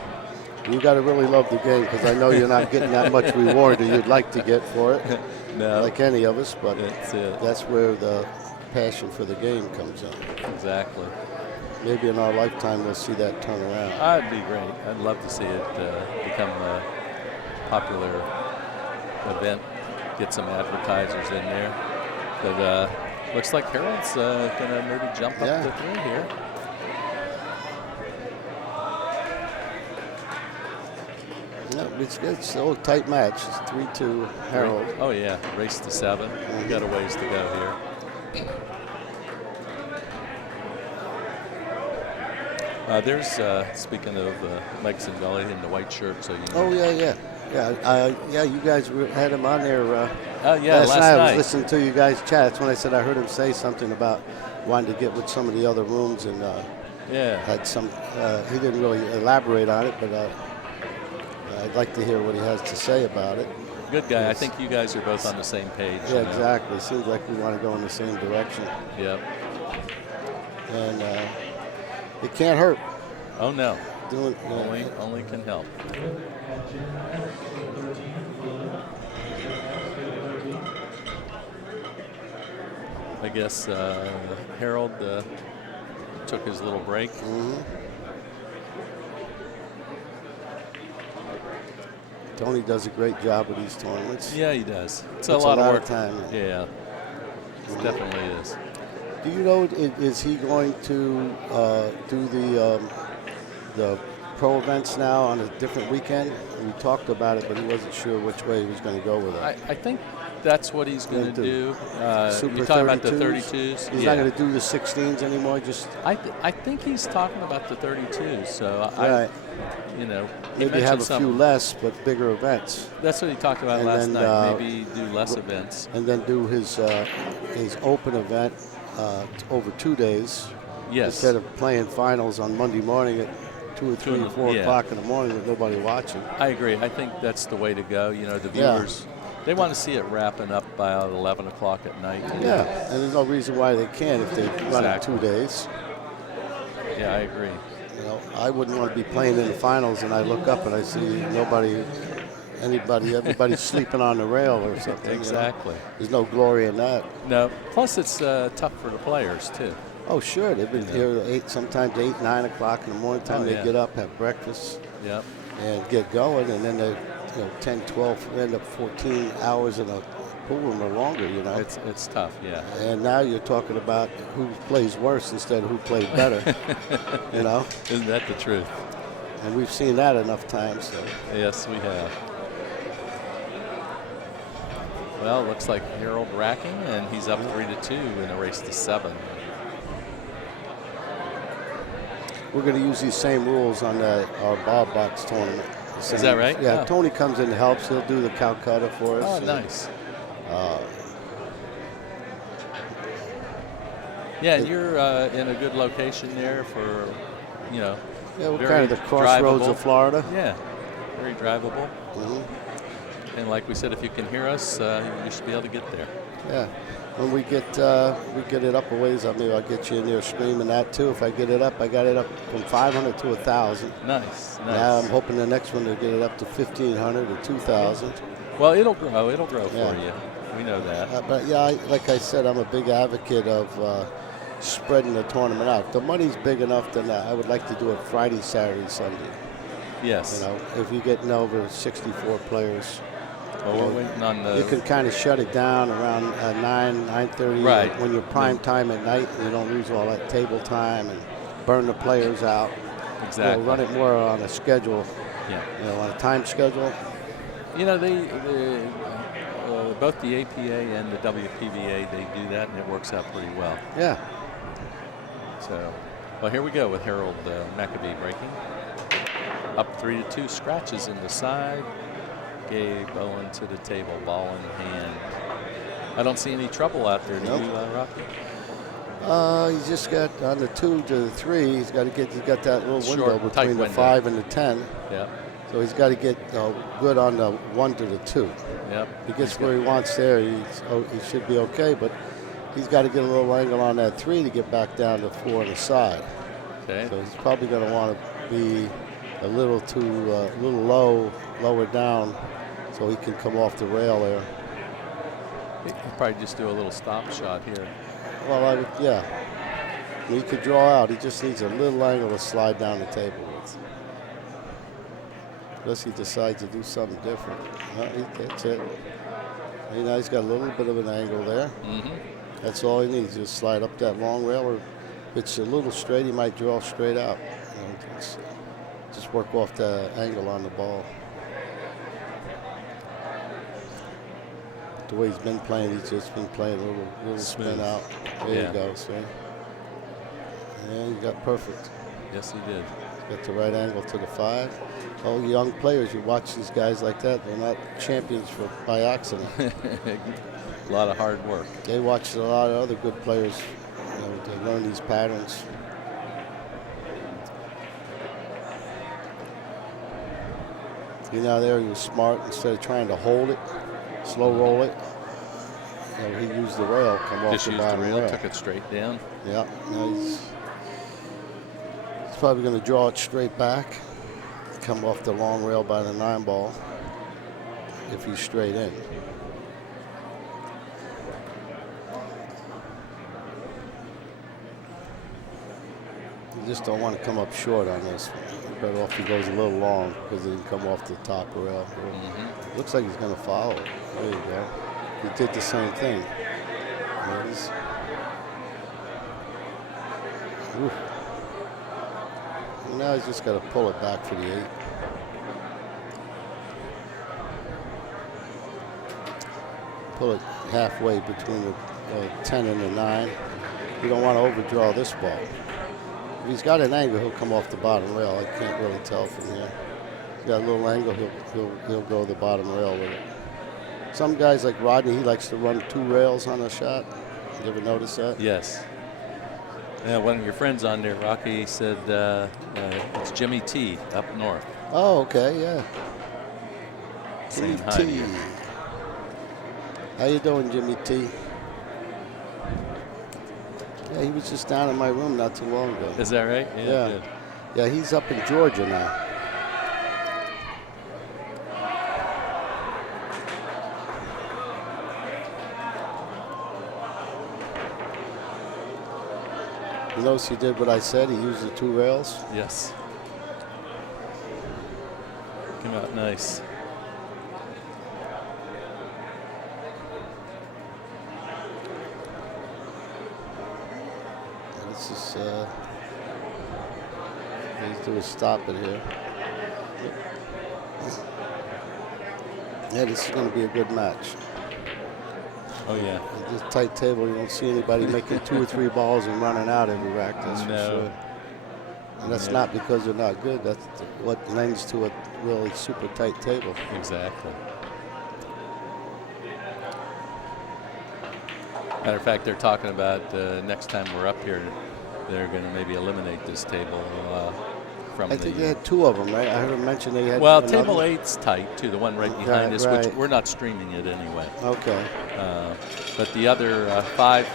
You got to really love the game, because I know you're not getting that much reward that you'd like to get for it. No. Like any of us, but that's where the passion for the game comes in. Exactly. Maybe in our lifetime we'll see that turn around. That'd be great. I'd love to see it become a popular event, get some advertisers in there. But looks like Harold's going to maybe jump up the 3 here. No, it's good. It's still a tight match. It's 3-2 Harold. Oh, yeah. Race to 7. We've got a ways to go here. There's, speaking of Mike Zingales in the white shirt, so you know. Oh, yeah. You guys had him on there Yeah, last night. I night. was listening to you guys chat. That's when I said I heard him say something about wanting to get with some of the other rooms and had some. He didn't really elaborate on it, but I'd like to hear what he has to say about it. Good guy. I think you guys are both on the same page. Yeah, exactly. Seems like we want to go in the same direction. Yep. And it can't hurt. Oh no. Only can help. I guess Harold took his little break. Mm-hmm. Tony does a great job with these tournaments. Yeah, he does. It's a Takes lot of work. Of time. Yeah, it definitely is. Do you know, is he going to do the pro events now on a different weekend? We talked about it, but he wasn't sure which way he was going to go with it. I think that's what he's going to do. You're talking about the 32s? He's not going to do the 16s anymore? I think he's talking about the 32s. So, right. Maybe have a few less, but bigger events. That's what he talked about last night. Maybe do less events. And then do his open event over 2 days. Yes. Instead of playing finals on Monday morning at 2 or 3 or 4 o'clock in the morning with nobody watching. I agree. I think that's the way to go. The viewers, they want to see it wrapping up by 11 o'clock at night. Yeah, and there's no reason why they can't if they run it 2 days. Yeah, I agree. I wouldn't want to be playing in the finals and I look up and I see everybody's sleeping on the rail or something. Exactly. There's no glory in that. No. Plus, it's tough for the players too. Oh, sure. They've been here sometimes 8, 9 o'clock in the morning time. They get up, have breakfast, and get going, and then they 10, 12, end up 14 hours in a pool room or longer. It's tough. Yeah. And now you're talking about who plays worse instead of who played better. Isn't that the truth? And we've seen that enough times. So. Yes, we have. Well, it looks like Harold racking, and he's up 3-2 in a race to 7. We're going to use these same rules on our ball box tournament. Is that right? Yeah, oh. Tony comes in and helps. He'll do the Calcutta for us. Oh, nice. And you're in a good location there for, Yeah, we're kind of the crossroads of Florida. Yeah, very drivable. Mm-hmm. And like we said, if you can hear us, you should be able to get there. Yeah. When we get it up a ways, maybe I'll get you in there streaming that too. If I get it up, I got it up from 500 to 1,000. Nice. Now I'm hoping the next one to get it up to 1,500 or 2,000. Well, it'll grow. It'll grow for you. We know that. But like I said, I'm a big advocate of spreading the tournament out. If the money's big enough, then I would like to do it Friday, Saturday, Sunday. Yes. If you're getting over 64 players. Well, we're waiting on the. You can kind of shut it down around 9:30. Right. When you're prime time at night, and you don't lose all that table time and burn the players out. Exactly. Run it more on a schedule. Yeah. On a time schedule. They both the APA and the WPBA, they do that, and it works out pretty well. Yeah. So, well, here we go with Harold Macabee breaking. Up 3-2, scratches in the side. Gabe Owen to the table, ball in hand. I don't see any trouble out there, do you, Rocky? He's just got on the 2 to the 3. He's got that little window between the 5 and the 10. Yeah. So he's got to get good on the 1 to the 2. Yep. He gets where he wants there. He should be okay, but he's got to get a little angle on that 3 to get back down to 4 on the side. Okay. So he's probably going to want to be a little lower down, so he can come off the rail there. He could probably just do a little stop shot here. Well, he could draw out. He just needs a little angle to slide down the table with. Unless he decides to do something different. That's it. He's got a little bit of an angle there. Mm-hmm. That's all he needs. Just slide up that long rail, or if it's a little straight, he might draw straight out. Just work off the angle on the ball. the way he's been playing. He's just been playing a little spin out. There you go, see? Yeah, he got perfect. Yes, he did. Got the right angle to the 5. All young players, you watch these guys like that, they're not champions by accident. A lot of hard work. They watched a lot of other good players, to learn these patterns. There he was smart. Instead of trying to hold it, slow roll it, he used the rail, come off Just the used the bottom rail, rail. took it straight down. Yeah, he's probably going to draw it straight back, come off the long rail by the 9 ball if he's straight in. You just don't want to come up short on this. Better off he goes a little long because he didn't come off the top rail. Looks like he's going to follow it. There you go. He did the same thing. Now he's just got to pull it back for the 8. Pull it halfway between the 10 and the 9. You don't want to overdraw this ball. If he's got an angle, he'll come off the bottom rail. I can't really tell from here. He's got a little angle, he'll go the bottom rail with it. Some guys like Rodney, he likes to run 2 rails on a shot. You ever notice that? Yes. Yeah, one of your friends on there, Rocky, said it's Jimmy T up north. Oh, okay, yeah. Saying hi to you. How you doing, Jimmy T? Yeah, he was just down in my room not too long ago. Is that right? Yeah. Good. Yeah, he's up in Georgia now. You notice he did what I said? He used the 2 rails? Yes. Came out nice. This is, let's do a stop it here. Yeah, this is going to be a good match. Oh, yeah. At this tight table, you don't see anybody making 2 or 3 balls and running out every rack, that's for sure. And that's not because they're not good. That's what lends to a really super tight table. Exactly. Matter of fact, they're talking about next time we're up here, they're going to maybe eliminate this table from I think they had 2 of them, right? I heard them mention they had. Well, another. table 8's tight, too, the one right behind us, which we're not streaming it anyway. Okay. But the other 5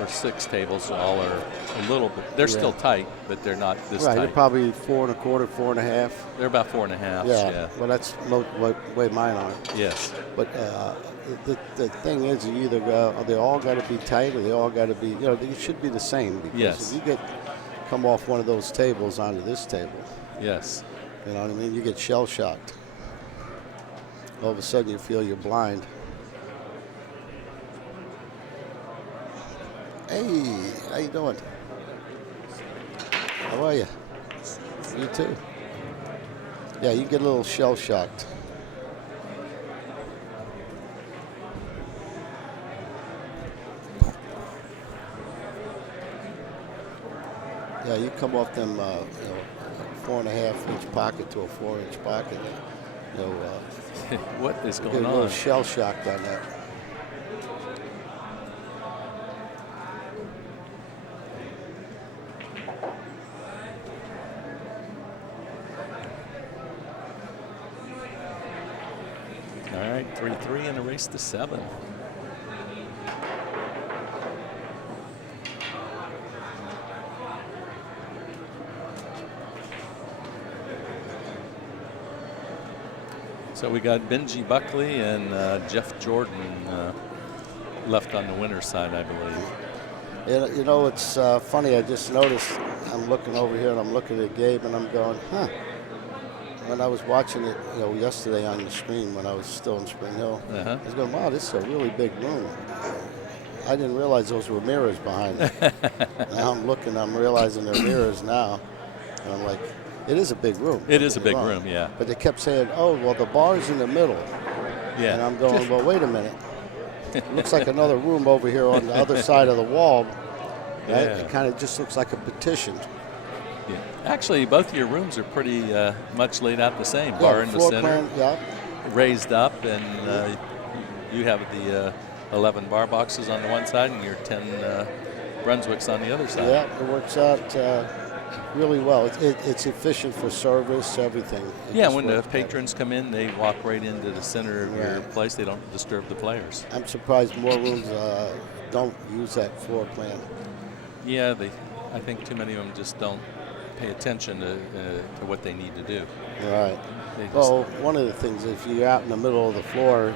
or 6 tables all are a little bit, they're still tight, but they're not this tight. Right, they're probably 4 1/4, 4 1/2. They're about 4 1/2. Yeah. Well, that's the way mine are. Yes. But the thing is, you either they all got to be tight, or they all got to be. They should be the same. Because if you come off one of those tables onto this table. Yes. You know what I mean? You get shell shocked. All of a sudden, you feel you're blind. Hey, how you doing? How are you? You too. Yeah, you get a little shell shocked. Yeah, you come off them, 4 1/2 inch pocket to a 4-inch pocket. What is going get a on? little shell shocked on that. All right, 3-3 and a race to 7. So we got Benji Buckley and Jeff Jordan left on the winner's side, I believe. It's funny. I just noticed. I'm looking over here and I'm looking at Gabe and I'm going, huh. When I was watching it, yesterday on the stream when I was still in Spring Hill, I was going, wow, this is a really big room. I didn't realize those were mirrors behind me. Now I'm looking, I'm realizing they're mirrors now. And I'm like, it is a big room. It is a big room, yeah. But they kept saying, oh, well, the bar's in the middle. Yeah. And I'm going, well, wait a minute. It looks like another room over here on the other side of the wall. Right? Yeah. It kind of just looks like a petition. Yeah. Actually, both of your rooms are pretty much laid out the same. Yeah, Bar in the floor center, plan, yeah. raised up, and you have the 11 bar boxes on the one side and your 10 Brunswicks on the other side. Yeah, it works out really well. It's efficient for service, everything. Yeah, when the patrons come in, they walk right into the center of your place. They don't disturb the players. I'm surprised more rooms don't use that floor plan. Yeah, I think too many of them just don't pay attention to what they need to do. Right. Well, one of the things, if you're out in the middle of the floor,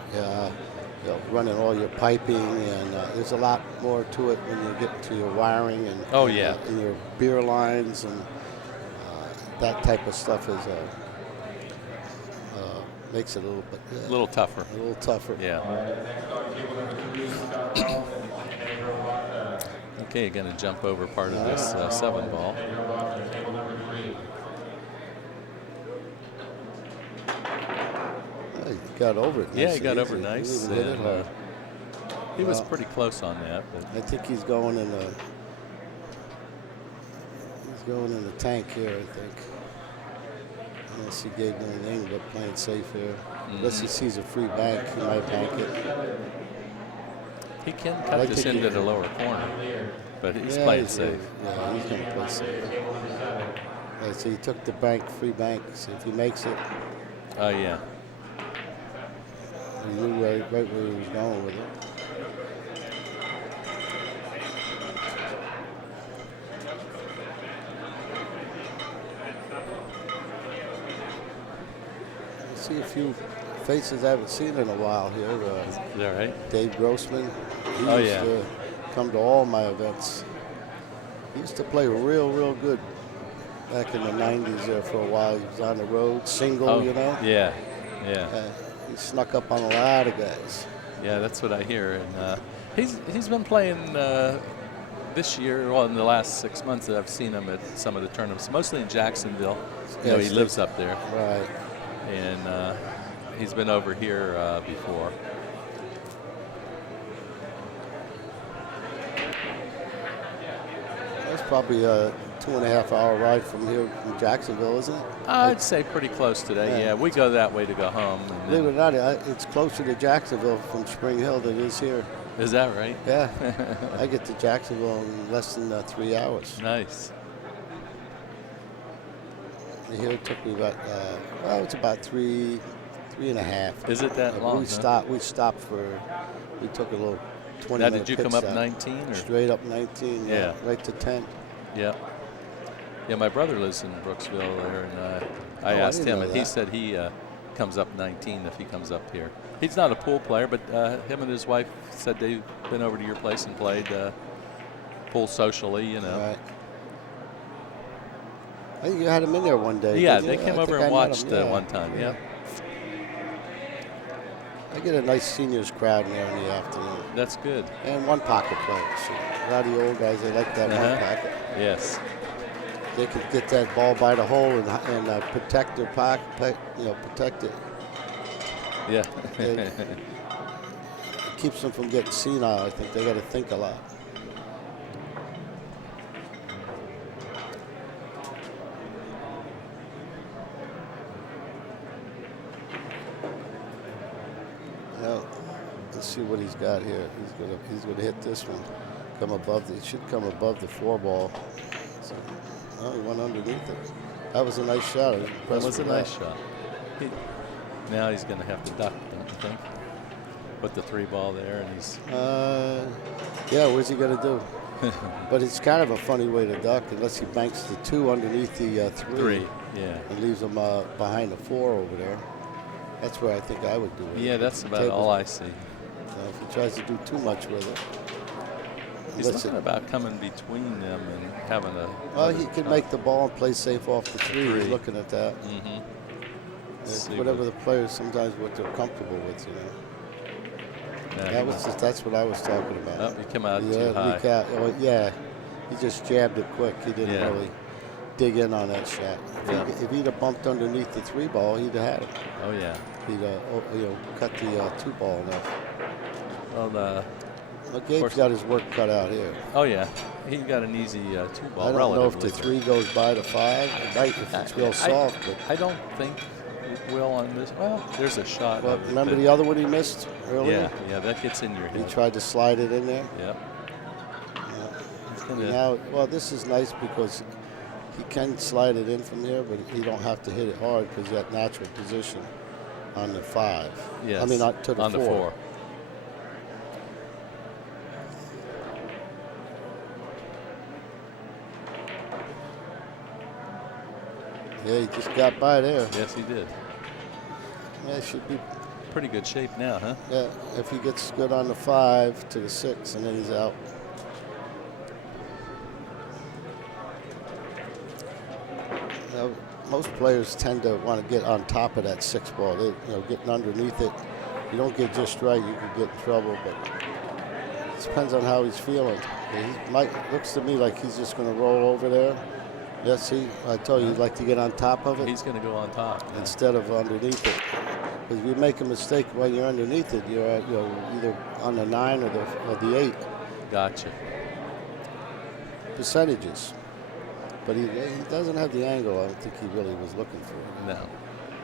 running all your piping, and there's a lot more to it when you get to your wiring and and your beer lines and that type of stuff is makes it a little tougher. A little tougher. Yeah. Okay, going to jump over part of this 7 ball. He got over it. Yeah, he got over nice. He, he was pretty close on that. But I think he's going in the tank here. I think. Unless he gave anything, but playing safe here. Unless he sees a free bank, he might bank it. He can cut this into the lower corner, but he's playing safe. Yeah, he's going to play safe. So he took the free bank. See if he makes it. Oh, yeah. He knew right where he was going with it. I see a few faces I haven't seen in a while here. Is that right? Dave Grossman. He used to come to all my events. He used to play real good back in the 90s there for a while. He was on the road, single, you know? Yeah. He snuck up on a lot of guys. Yeah, that's what I hear. And he's been playing this year, well, in the last 6 months that I've seen him at some of the tournaments, mostly in Jacksonville. You know, he lives up there. Right. And he's been over here before. That's probably a 2.5-hour ride from here from Jacksonville, isn't it? I'd say pretty close today. Yeah, we go that way to go home. Believe it or not, it's closer to Jacksonville from Spring Hill than it is here. Is that right? Yeah. I get to Jacksonville in less than 3 hours. Nice. Here it took me about, it's about 3.5. Is it that long? We stopped we took a little 20 Now, minute did you pit come up stop. 19? Or? Straight up 19, Yeah. right to 10. Yeah. Yeah, my brother lives in Brooksville there, and I asked him, and he said he comes up 19 if he comes up here. He's not a pool player, but him and his wife said they've been over to your place and played pool socially, you know. Right. I think you had him in there one day. Yeah, they came over and watched one time, yeah. I get a nice seniors crowd in there in the afternoon. That's good. And one pocket players. A lot of the old guys, they like that one pocket. Yes. They could get that ball by the hole and protect their pocket, protect it. Yeah. It keeps them from getting senile. I think they got to think a lot. Well, let's see what he's got here. He's gonna hit this one. It should come above the 4 ball. So, he went underneath it. That was a nice shot. That was a nice shot. Now he's going to have to duck, don't you think? Put the 3 ball there, and he's. Yeah, what's he going to do? But it's kind of a funny way to duck unless he banks the 2 underneath the 3. Yeah. And leaves them behind the 4 over there. That's where I think I would do it. Yeah, that's about all I see. If he tries to do too much with it. He's thinking about coming between them and having a. Well, he could make the ball and play safe off the 3. He's looking at that. Whatever the players, sometimes what they're comfortable with, you know. That's what I was talking about. Oh, he came out too high. He just jabbed it quick. He didn't really dig in on that shot. If he'd have bumped underneath the 3 ball, he'd have had it. Oh yeah. He'd cut the 2 ball enough. Well, Gabe's course. got his work cut out here. oh yeah, he got an easy 2-ball. I don't know if relatively. the 3 goes by the 5. It might if it's real soft. But I don't think it will on this. Well, there's a shot well, of it. remember but the other one he missed earlier? Yeah, that gets in your He head. tried to slide it in there. Yep. He's gonna, Now, well, this is nice because he can slide it in from here, but he don't have to hit it hard because he got natural position on the 5. yes, I mean, not to the on 4. the 4. Yeah, he just got by there. Yes, he did. Yeah, it should be. Pretty good shape now, huh? Yeah, if he gets good on the 5 to the 6, and then he's out. Now, most players tend to want to get on top of that 6 ball. They, getting underneath it. You don't get just right, you could get in trouble. But it depends on how he's feeling. Looks to me like he's just going to roll over there. Yeah, see, I told you, he'd like to get on top of it. He's going to go on top instead of underneath it. Because if you make a mistake while you're underneath it, you're either on the 9 or the 8. Gotcha. Percentages. But he doesn't have the angle I don't think he really was looking for. No.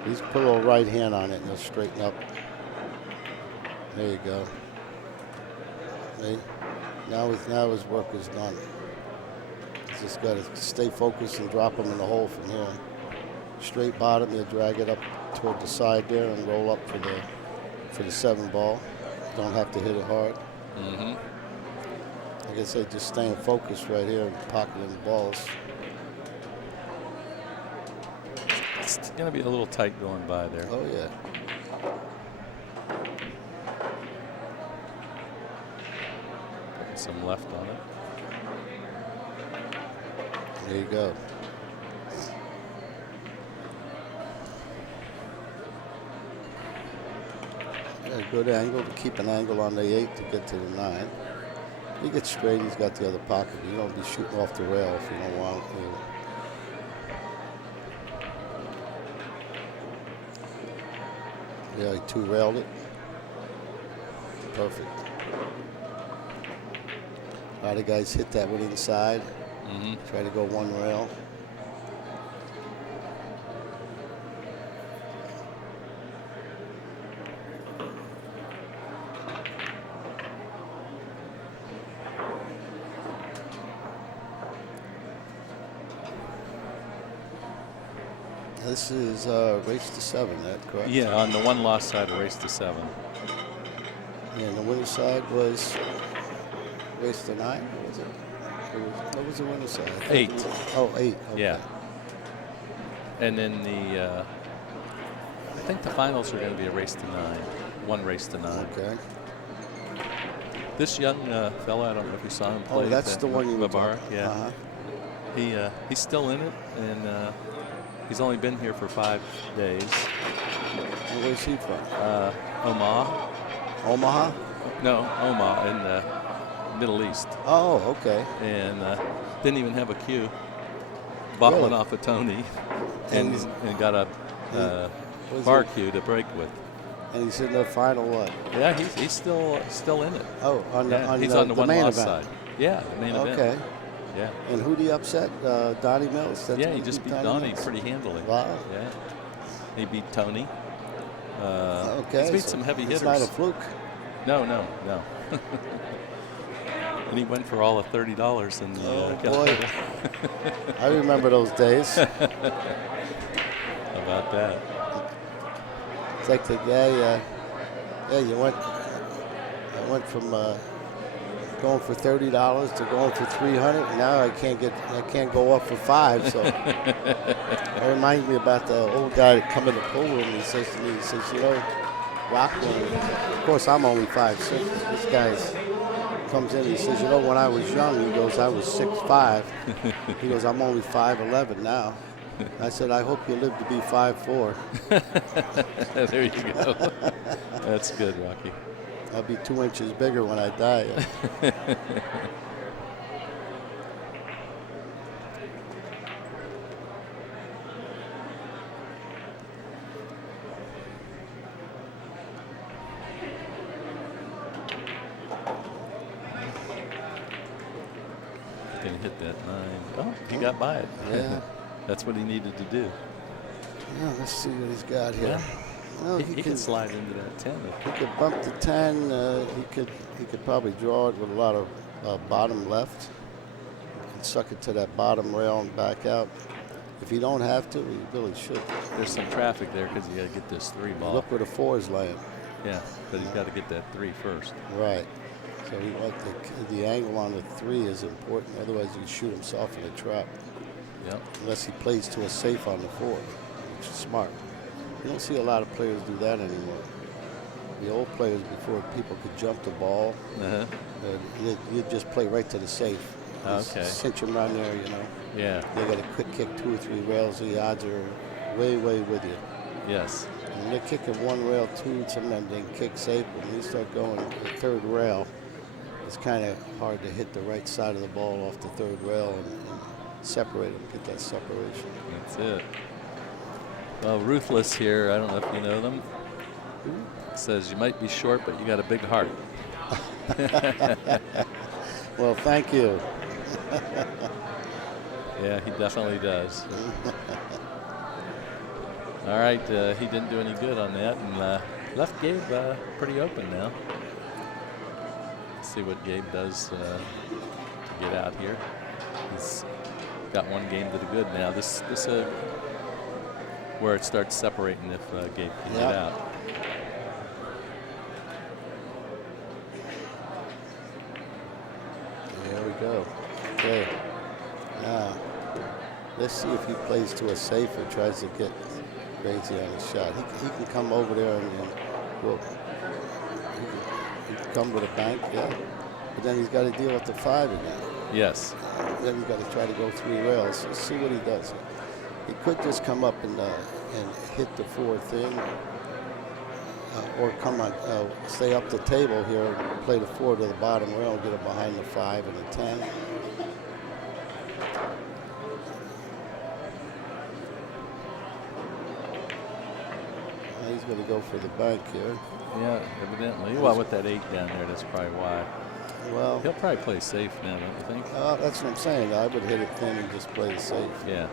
He's put a little right hand on it and he'll straighten up. There you go. See? Now his work is done. He's just got to stay focused and drop him in the hole from here. Straight bottom, he'll drag it up toward the side there and roll up for the 7 ball. Don't have to hit it hard. Mm-hmm. Like I said, just staying focused right here and pocketing the balls. It's going to be a little tight going by there. Oh, yeah. Putting some left on it. There you go. Yeah, good angle to keep an angle on the 8 to get to the 9. If he gets straight, he's got the other pocket. You don't be shooting off the rail if you don't want to. Yeah, he 2-railed it. Perfect. A lot of guys hit that one inside. Mm-hmm. Try to go 1 rail. This is race to 7, that correct? Yeah, on the 1 loss side, a race to 7. Yeah, and the winner's side was race to 9, or was it? What was the winner's side? 8. Oh, 8. Okay. Yeah. And then I think the finals are going to be a race to 9. 1 race to 9. Okay. This young fella, I don't know if you saw him play. Oh, that's the one you were Bar. talking. Yeah. Uh-huh. He's still in it, and he's only been here for 5 days. And where's he from? Omaha? Omaha? No, Omaha in the Middle East. Oh, okay. And didn't even have a cue. Bought Really? one off of Tony, and got a bar cue to break with. And he's in the final what? Yeah, he's still in it. Oh, He's on the 1 main loss event. side. Yeah, the main event. Okay. Yeah. And who'd he upset? Donnie Mills? That's Yeah, who he just beat Donnie Mills? pretty handily. Wow. Yeah. He beat Tony. Okay. He's beat some heavy hitters. It's not a fluke. No. And he went for all of $30 in the boy. I remember those days. How about that? It's like the guy, I went from going for $30 to going for $300. Now I can't go up for 5. So it reminds me about the old guy that come in the pool room. He says to me, Rock, of course I'm only 5'6". This guy comes in, he says, when I was young, he goes, I was 6'5". He goes, I'm only 5'11" now. I said, I hope you live to be 5'4". There you go. That's good, Rocky. I'll be 2 inches bigger when I die. Gonna hit that 9. Oh, he got by it. Yeah. That's what he needed to do. Yeah, let's see what he's got here. Yeah. Well, He can slide into that 10. He could bump the 10. He could probably draw it with a lot of bottom left. He can suck it to that bottom rail and back out. If you don't have to, you really should. There's some traffic there because you got to get this 3 ball. Look where the 4 is laying. Yeah, but he's got to get that 3 first. Right. So he want the angle on the 3 is important. Otherwise, you shoot himself in a trap. Yep. Unless he plays to a safe on the 4, which is smart. You don't see a lot of players do that anymore. The old players, before people could jump the ball, you'd just play right to the safe. Okay. Cinch them around there, you know. Yeah. They got a quick kick 2 or 3 rails. The odds are way, way with you. Yes. And when they're kicking 1 rail, 2, sometimes they can kick safe. But when you start going the 3rd rail, it's kind of hard to hit the right side of the ball off the 3rd rail and separate them, get that separation. That's it. Well, Ruthless here, I don't know if you know them. Says you might be short, but you got a big heart. Well, thank you. Yeah, he definitely does. All right, he didn't do any good on that, and left Gabe pretty open now. Let's see what Gabe does to get out here. He's got 1 game to the good now. This where it starts separating if Gabe can get out. There we go. Okay. Now, let's see if he plays to a safe or tries to get crazy on his shot. He can come over there and well, he can come with a bank, yeah. But then he's got to deal with the 5 again. Yes. Then he's got to try to go 3 rails. Let's see what he does. He could just come up and hit the 4 thin, or come on, stay up the table here, and play the 4 to the bottom rail, get it behind the 5 and the 10. Now he's going to go for the bank here. Yeah, evidently. Well, with that 8 down there, that's probably why. Well, He'll probably play safe now, don't you think? that's what I'm saying. I would hit it thin and just play it safe. Yeah.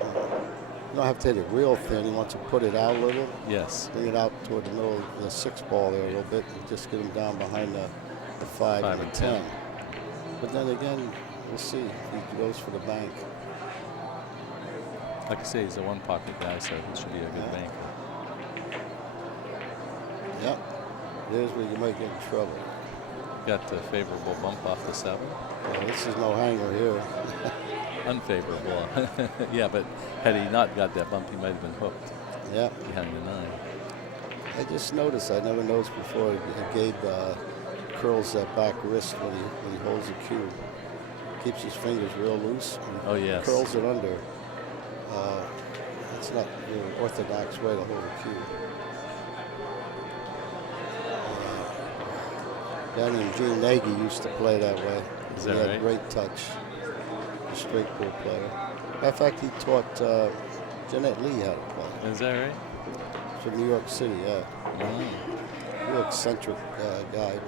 You don't have to hit it real thin. You want to put it out a little. Yes. Bring it out toward the middle of the 6 ball there a little bit and just get him down behind the 5 and the 10. But then again, we'll see if he goes for the bank. Like I say, he's a 1 pocket guy, so he should be a good banker. Yep. There's where you might get in trouble. Got the favorable bump off the 7. Well, this is no hanger here. Unfavorable. Yeah, but had he not got that bump, he might have been hooked. Yeah. Behind the 9. I just noticed, I never noticed before, Gabe curls that back wrist when he holds the cue. Keeps his fingers real loose. Oh, yes. Curls it under. It's not the orthodox way to hold a cue. A guy named Gene Nagy used to play that way. Is He that had right? great touch. A straight pool player. Matter of fact, he taught Jeanette Lee how to play. Is that right? From New York City, yeah. Real eccentric guy.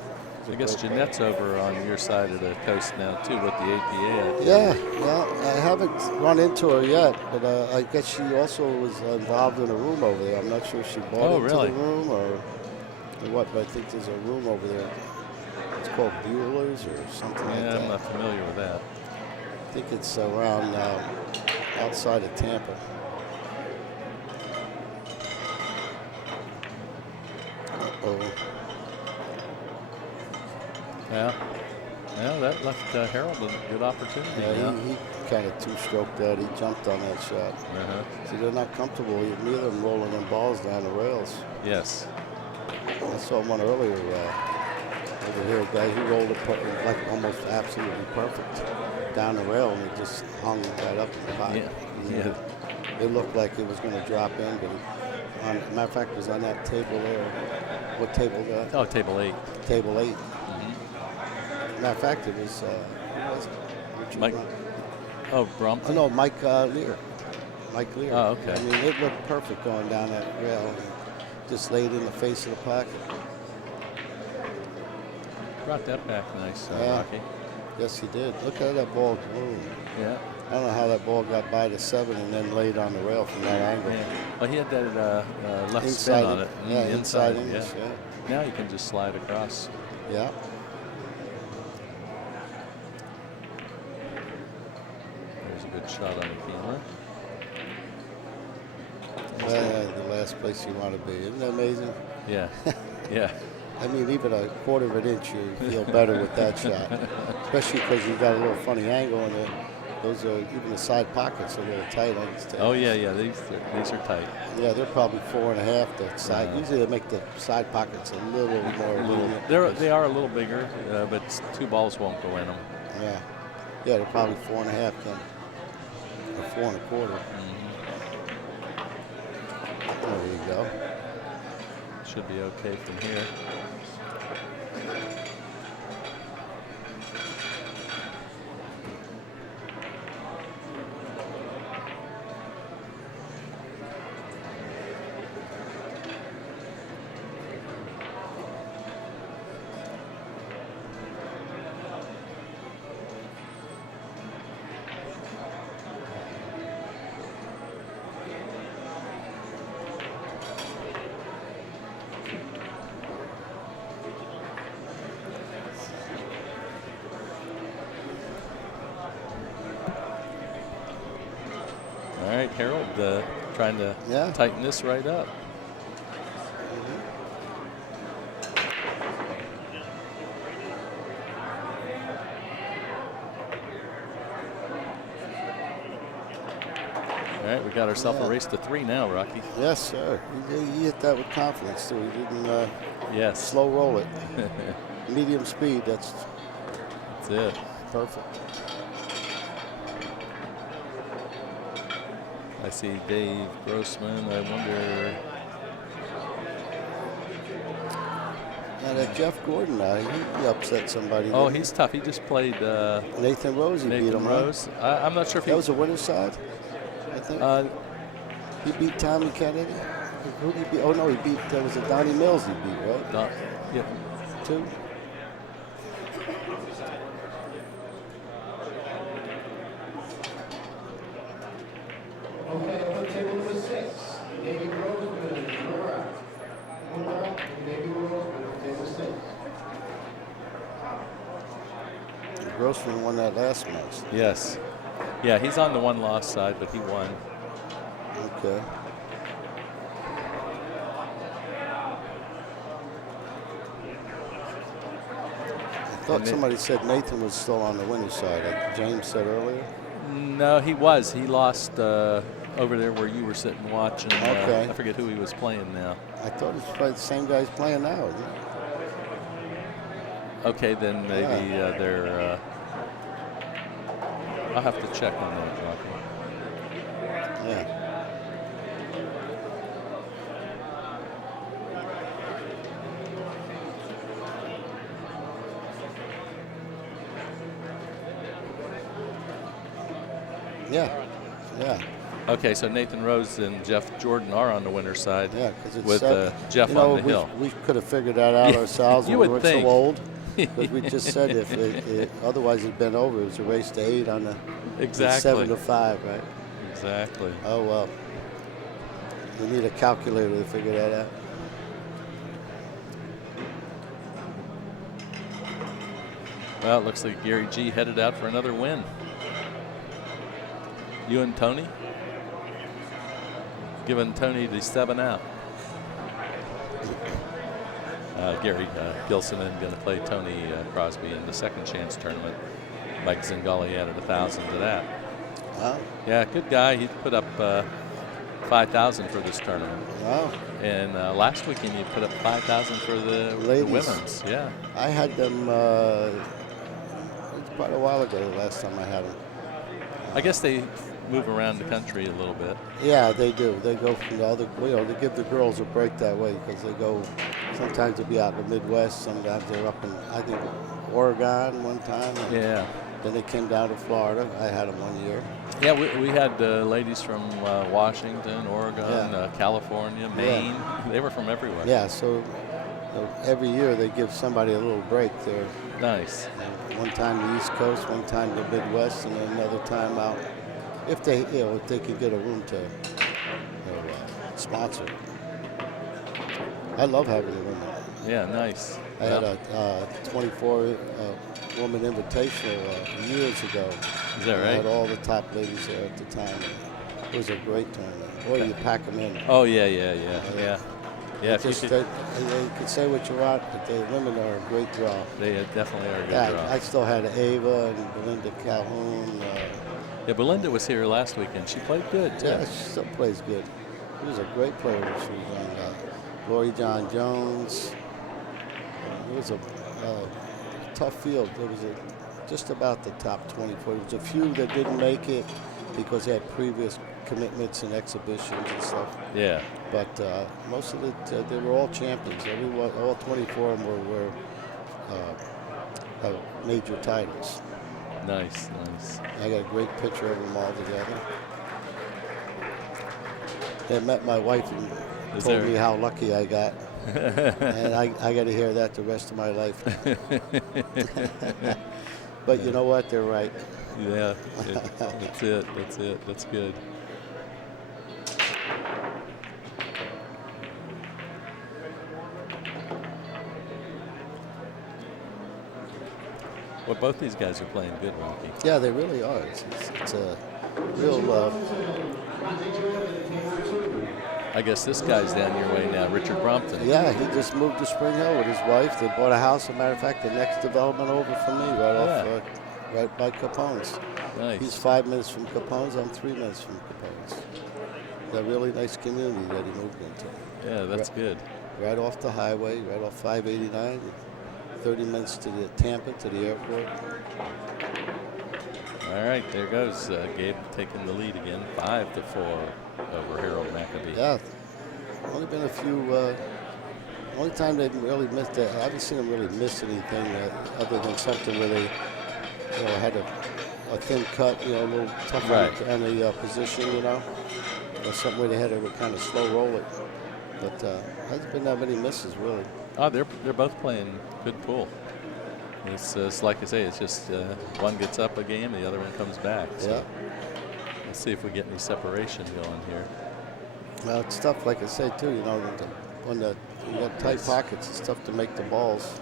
I guess Jeanette's over on your side of the coast now, too, with the APA. Yeah, well, I haven't run into her yet, but I guess she also was involved in a room over there. I'm not sure if she bought into really? the room or what, but I think there's a room over there. It's called Bueller's or something like that. I'm not familiar with that. I think it's around outside of Tampa. Uh-oh. Yeah. Yeah, that left Harold a good opportunity. Yeah, he kind of two-stroked that. He jumped on that shot. See, they're not comfortable. Neither of them rolling them balls down the rails. Yes. I saw one earlier over here, a guy who rolled it like almost absolutely perfect down the rail, and it just hung right up in the pocket. Yeah. It looked like it was going to drop in, but matter of fact, it was on that table there. What table was that? Oh, table 8. Table 8. Matter of fact, it was, who was it? Mike. Oh, Brompton? Oh, no, Mike Lear. Mike Lear. Oh, okay. I mean, it looked perfect going down that rail. Just laid in the face of the pocket. Brought that back nice, Yeah. Rocky. Yes, he did. Look at that ball. Whoa. Yeah. I don't know how that ball got by the 7 and then laid on the rail from that angle. Yeah. Well, he had that left Inside spin on it. Yeah, Inside. English, Yeah. Now you can just slide across. Yeah. There's a good shot on the camera. The last place you want to be. Isn't that amazing? Yeah. Yeah. I mean, even a quarter of an inch, you feel better with that shot. Especially because you got a little funny angle on it. Those are, even the side pockets are a little tight on this. Oh, yeah, yeah. These are tight. Yeah, they're probably 4.5. The side. Usually they make the side pockets a little more. They are a little bigger, but 2 balls won't go in them. Yeah. Yeah, they're probably 4.5 then. Or 4.25. There you go. Should be okay from here. All right, Harold trying to tighten this right up. All right, we got ourselves a race to 3 now, Rocky. Yes, sir. He hit that with confidence, too. He didn't slow roll it. Medium speed, that's it. Perfect. I see Dave Grossman. I wonder. Yeah, that Jeff Gordon, he upset somebody. Oh, he's tough. He just played Nathan Rose. He beat him. Rose. Right? I'm not sure if that was a winner's side. I think. He beat Tommy Kennedy. Who did he beat? Oh no, he beat. That was a Donnie Mills. He beat, right? Yeah. 2. Grossman won that last match. Yes. Yeah, he's on the 1-loss side, but he won. Okay. I thought somebody said Nathan was still on the winner's side, like James said earlier. No, he was. He lost over there where you were sitting watching. Okay. I forget who he was playing now. I thought it was probably the same guy he's playing now, isn't it? Okay, then maybe they're. I'll have to check on that, Rocky. Yeah. Yeah. Yeah. Okay, so Nathan Rose and Jeff Jordan are on the winner's side. Yeah, because it's with Jeff on the hill. We could have figured that out ourselves. You when would we weren't think. so old. Because we just said if otherwise it'd been over. It was a race to 8 on the 7 to 5, right? Exactly. Oh well. We need a calculator to figure that out. Well, it looks like Gary G headed out for another win. You and Tony? Giving Tony the 7 out. Gary Gilsonen going to play Tony Crosby in the second chance tournament. Mike Zingales added 1,000 to that. Wow. Yeah, good guy. He put up 5,000 for this tournament. Wow. And last weekend you put up 5,000 for the women's. Yeah. I had them. It was quite a while ago. The last time I had them. I guess they move around the country a little bit. Yeah, they do. They go from the other. They give the girls a break that way because they go. Sometimes they'll be out in the Midwest. Sometimes they're up in, I think, Oregon one time. Yeah. Then they came down to Florida. I had them 1 year. Yeah, we had ladies from Washington, Oregon, California, Maine. Yeah. They were from everywhere. Yeah, so So every year they give somebody a little break. They're Nice. one time the East Coast, one time the Midwest, and then another time out. If they, if they could get a room to sponsor. I love having the women. Yeah, nice. I had a 24 woman invitational years ago. Is that I right? had all the top ladies there at the time. It was a great tournament. Boy, you pack them in. Oh, yeah. If you Just could, you can say what you want, but the women are a great draw. they definitely are a good Yeah, draw. I still had Ava and Belinda Calhoun. Yeah, Belinda was here last weekend. She played good, too. Yeah, she still plays good. She was a great player when she was on. Lori John Jones. It was a tough field. It was just about the top 24. There was a few that didn't make it because they had previous commitments and exhibitions and stuff. Yeah. But most of it, they were all champions. All 24 of them were have major titles. Nice. I got a great picture of them all together. They met my wife and told me how lucky I got. And I got to hear that the rest of my life. But you know what? They're right. Yeah, that's it. That's good. Well, both these guys are playing good, Rocky. Yeah, they really are. It's a real. I guess this guy's down your way now, Richard Brompton. Yeah, he just moved to Spring Hill with his wife. They bought a house. As a matter of fact, the next development over from me, right by Capone's. Nice. He's 5 minutes from Capone's. I'm 3 minutes from Capone's. A really nice community that he moved into. Yeah, that's good. Right off the highway, right off 589. 30 minutes to the Tampa, to the airport. All right, there goes Gabe taking the lead again, 5-4 over Harold Macabee. Yeah, only been a few. Only time they really missed that. I haven't seen them really miss anything other than something where they, had a thin cut, a little tough on the position, or something where they had to kind of slow roll it. But hasn't been that many misses really. Oh, they're both playing good pool. It's like I say, it's just one gets up a game, the other one comes back. So Yeah. let's see if we get any separation going here. Well, it's tough, like I said too. When you got tight pockets, it's tough to make the balls.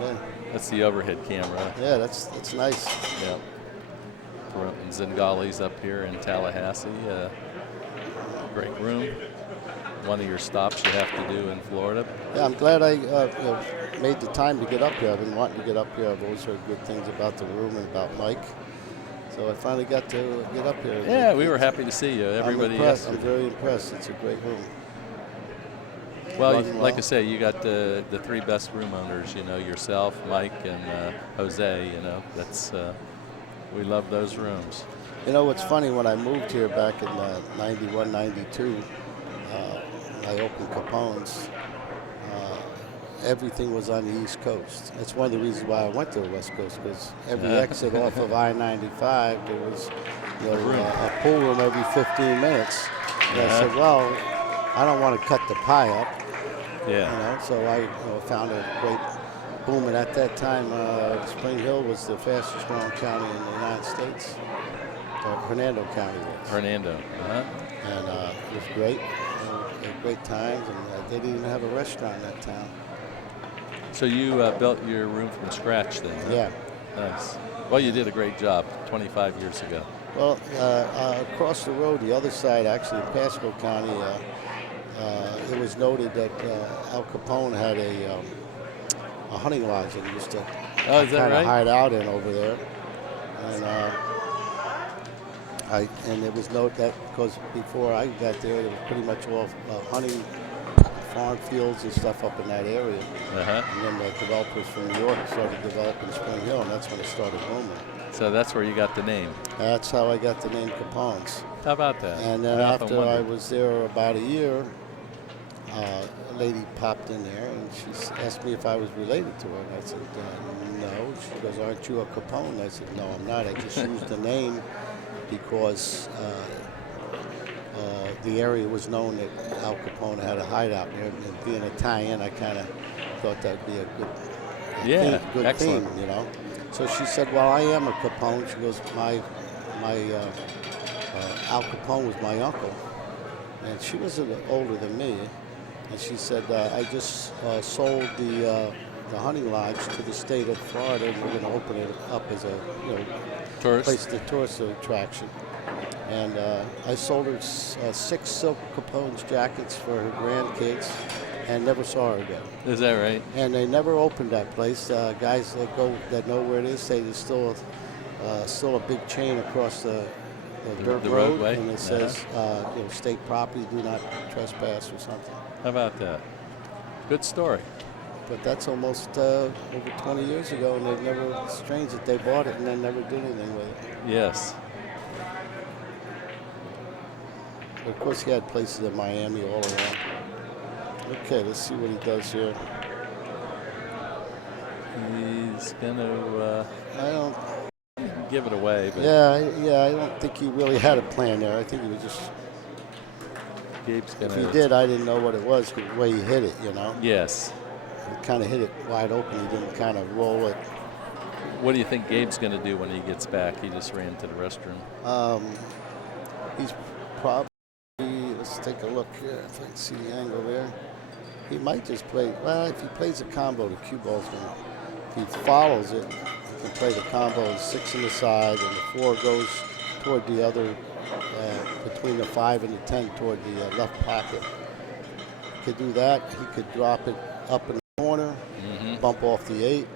Yeah. That's the overhead camera. Yeah, that's nice. Yeah. Zingales up here in Tallahassee. Great room. One of your stops you have to do in Florida. Yeah, I'm glad I made the time to get up here. I've been wanting to get up here. I've always heard good things about the room and about Mike. So I finally got to get up here. Yeah, we were happy to see you. Everybody I'm impressed. yesterday. I'm very impressed. It's a great room. Well, like I say, you got the three best room owners. Yourself, Mike, and Jose. That's we love those rooms. What's funny, when I moved here back in 91, 92, I opened Capone's. Everything was on the East Coast. That's one of the reasons why I went to the West Coast, because every exit off of I-95, there was a pool room every 15 minutes. And I said, well, I don't want to cut the pie up. Yeah. So I found a great boom. And at that time, Spring Hill was the fastest growing county in the United States. Hernando County was. Hernando. And it was great. Great times, and they didn't even have a restaurant in that town. So you built your room from scratch then? Huh? Yeah. Nice. Well, you did a great job 25 years ago. Well, across the road, the other side, actually in Pasco County, it was noted that Al Capone had a hunting lodge that he used to kind of hide out in over there. And it was noted that because before I got there, it was pretty much all hunting farm fields and stuff up in that area. And then the developers from New York started developing Spring Hill, and that's when it started booming. So that's where you got the name. That's how I got the name Capone's. How about that? And then after I was there about a year, a lady popped in there, and she asked me if I was related to her. And I said, no. She goes, aren't you a Capone? I said, no, I'm not. I just used the name because the area was known that Al Capone had a hideout there. And being Italian, I kind of thought that'd be a good excellent theme, you know. So she said, "Well, I am a Capone." She goes, "My Al Capone was my uncle, and she was a little older than me." And she said, "I just sold the hunting lodge to the state of Florida, and we're going to open it up as a tourist attraction." And I sold her 6 Silk Capone's jackets for her grandkids, and never saw her again. Is that right? And they never opened that place. Guys that know where it is say there's still a big chain across the dirt the road, roadway, and it says state property, do not trespass or something. How about that? Good story. But that's almost over 20 years ago, and they've never. It's strange that they bought it and then never did anything with it. Yes. But of course, he had places in Miami all around. Okay, let's see what he does here. He's gonna. I don't give it away. But I don't think he really had a plan there. I think he was just. Gabe's gonna. If he did, I didn't know what it was. The way he hit it, you know. Yes. He kind of hit it wide open. He didn't kind of roll it. What do you think Gabe's going to do when he gets back? He just ran to the restroom. He's probably. Let's take a look here. If I can see the angle there, he might just play. Well, if he plays a combo, the cue ball's gonna. If he follows it, he can play the combo. 6 on the side, and the 4 goes toward the other. Between the 5 and the 10 toward the left pocket. He could do that. He could drop it up in the corner, bump off the 8,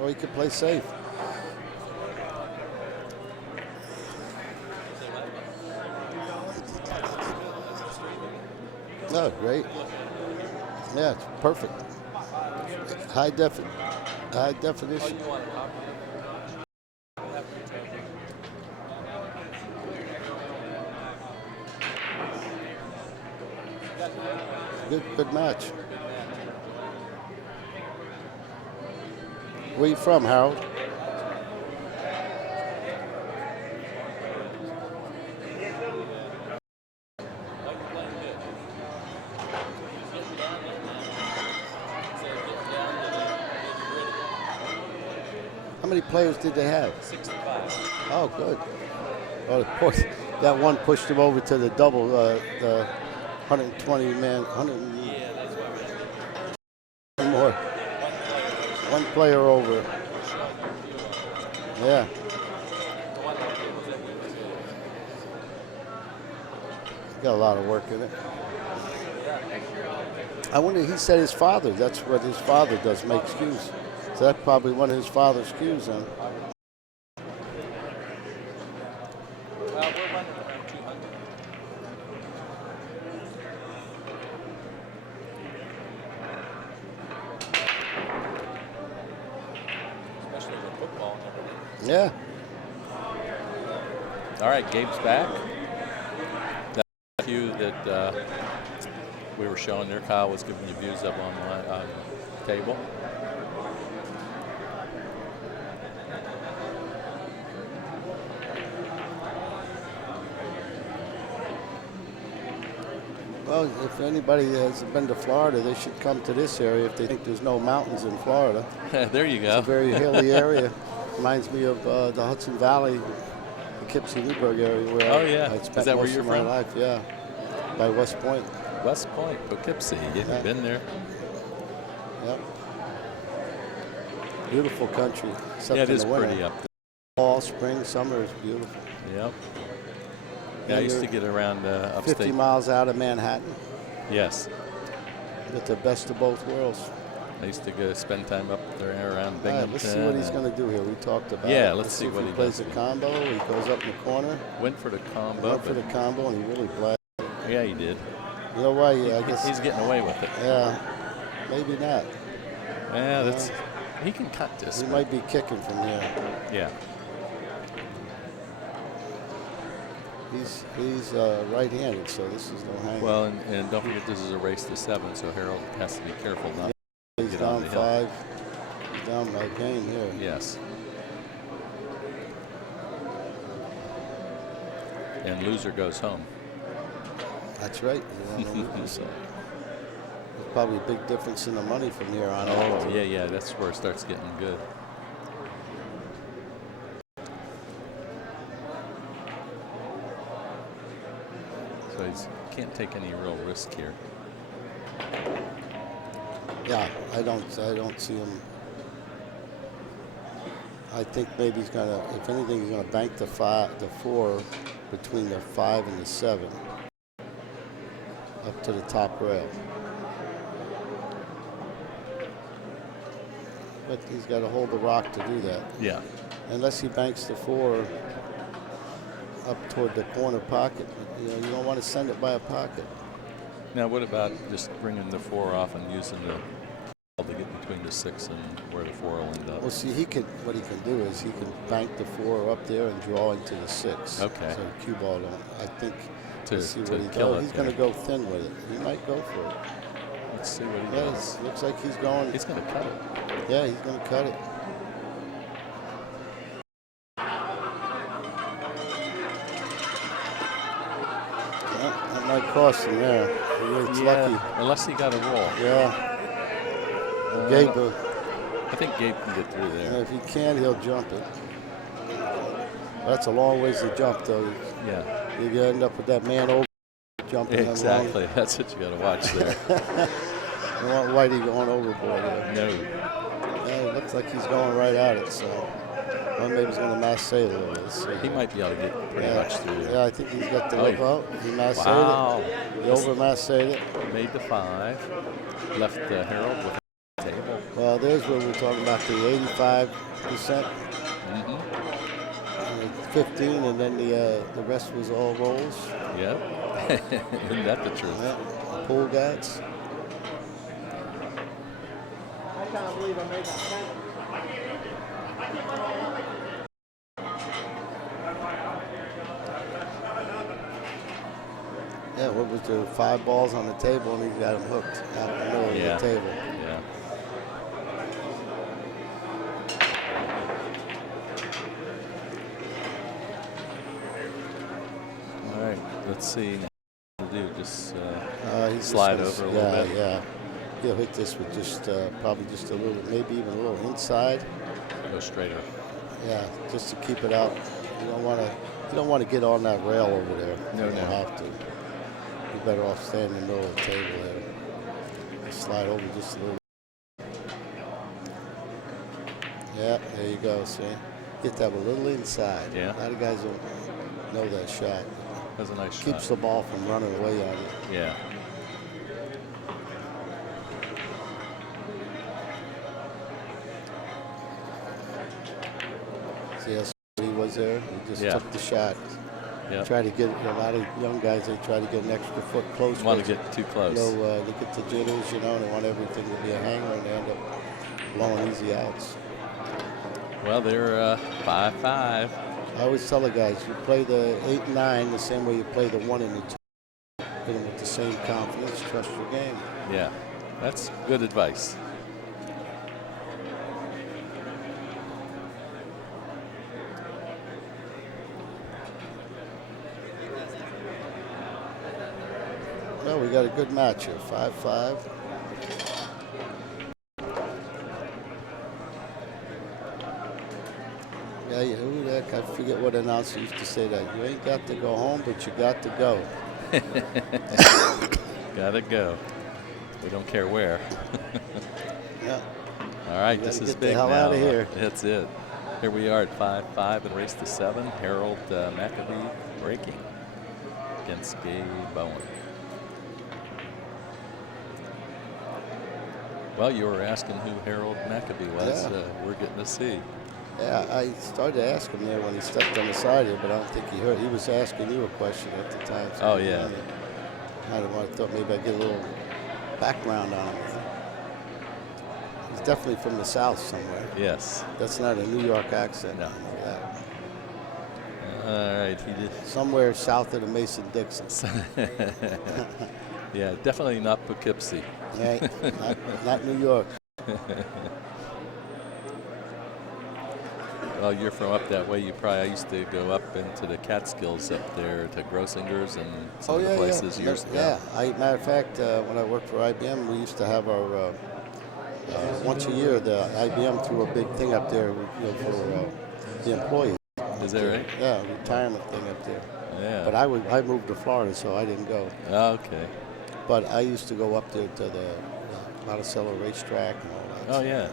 or he could play safe. Oh, great. Yeah, it's perfect. High definition. Good match. Where you from, Harold? How many players did they have? 65. Oh, good. Oh, of course, that one pushed him over to the double, the 120 man, 100 more. One player over. Yeah. Got a lot of work in it. I wonder, he said his father, that's what his father does, make cues. So that's probably one of his father's cues then. Yeah. All right, Gabe's back. That cue that we were showing there, Kyle was giving you views up on the table. Well, if anybody has been to Florida, they should come to this area if they think there's no mountains in Florida. There you go. It's a very hilly area. Reminds me of the Hudson Valley, the Poughkeepsie Newburgh area where I spent Is that where most you're of my from? life. Yeah, by West Point. West Point, Poughkeepsie. You've been there. Yep. Beautiful country. Yeah, it is pretty up there. Fall, spring, summer is beautiful. Yep. Yeah, I used to get around upstate. 50 miles out of Manhattan. Yes. Get the best of both worlds. I used to go spend time up there around Binghamton. All right, let's see what he's going to do here. We talked about it. Yeah, let's see what he he plays does. a combo. He goes up in the corner. Went for the combo. Went for the combo, and he really blasted. Yeah, he did. You know why? I guess he's getting away with it. Yeah, maybe not. Yeah, that's. He can cut this. He might be kicking from here. Yeah. He's right-handed, so this is no hang. Well, and don't forget this is a race to 7, so Harold has to be careful not to he's get down on the 5. hill. He's down by game here. Yes. And loser goes home. That's right. You're on the losing side. There's probably a big difference in the money from here on out. Oh, yeah, that's where it starts getting good. So he can't take any real risk here. Yeah, I don't see him. I think maybe he's gonna, if anything, he's gonna bank the 4 between the 5 and the 7 up to the top rail. But he's got to hold the rock to do that. Yeah. Unless he banks the 4 up toward the corner pocket, you don't want to send it by a pocket. Now, what about just bringing the 4 off and using the to get between the 6 and where the 4 will end up? Well, see, what he can do is he can bank the 4 up there and draw into the 6. Okay. So the cue ball don't. I think to see to what he kill does. it. He's going to go thin with it. He might go for it. Let's see what he Yeah, does. looks like he's going. He's going to cut it. Yeah, he's going to cut it. Yeah, that might cost him there. It's lucky. Unless he got a roll. Yeah. Gabe, I think Gabe can get through there. if he can, he'll jump it. That's a long ways to jump, though. Yeah. You end up with that man over jumping. Exactly. That's what you got to watch there. You want Whitey going overboard there. No. Yeah, it looks like he's going right at it, so well, maybe he's going to mass sail it. He might be able to get pretty much through there. Yeah, I think he's got the lip out. He mass Wow. it. He over mass sailed it. Made the 5. Left Harold with a table. Well, there's where we're talking about the 85%. 15, and then the rest was all rolls. Yep. Isn't that the truth? Yeah. Pool guides. I can't believe I made that. Yeah, what was the 5 balls on the table, and he got them hooked out in the middle of the table. Yeah. All right, let's see. What we'll do just slide over a little bit. Yeah, he'll hit this with just probably just a little, maybe even a little inside. Go straighter. Yeah, just to keep it out. You don't want to get on that rail over there. No, you don't have to. You're better off staying in the middle of the table there. Just slide over just a little. Yeah, there you go. See, hit that a little inside. Yeah. A lot of guys don't know that shot. That's a nice shot. Keeps the ball from running away on you. Yeah. See how he was there? He just took the shot. Yeah. Try to get a lot of young guys. They try to get an extra foot close. Want to get too close. They get the jitters, and they want everything to be a hanger, and they end up blowing easy outs. Well, they're 5-5. I always tell the guys, you play the 8 and 9 the same way you play the 1 and the 2. Hit them with the same confidence. Trust your game. Yeah, that's good advice. Well, we got a good match here, 5-5. Yeah, who the heck? I forget what announcer used to say that. You ain't got to go home, but you got to go. Gotta go. We don't care where. Yeah. All right, this is get big the hell now. out of here. That's it. Here we are at 5-5 in race to 7. Harold Macabee breaking against Gabe Owen. Well, you were asking who Harold Macabee was. Yeah. We're getting to see. Yeah, I started to ask him there when he stepped on the side here, but I don't think he heard. He was asking you a question at the time. So Oh, yeah. I thought maybe I'd get a little background on him. He's definitely from the South somewhere. Yes. That's not a New York accent. No. Yeah. All right, he did. Somewhere south of the Mason-Dixon. Yeah, definitely not Poughkeepsie. Right? not New York. Well, you're from up that way. I used to go up into the Catskills up there to Grossinger's and some of the places years ago. Yeah. Matter of fact, when I worked for IBM, we used to have our once a year the IBM threw a big thing up there, for the employees. Is that right? Yeah, retirement thing up there. Yeah. But I moved to Florida, so I didn't go. Okay. But I used to go up there to the Monticello racetrack and all that. Oh, yeah.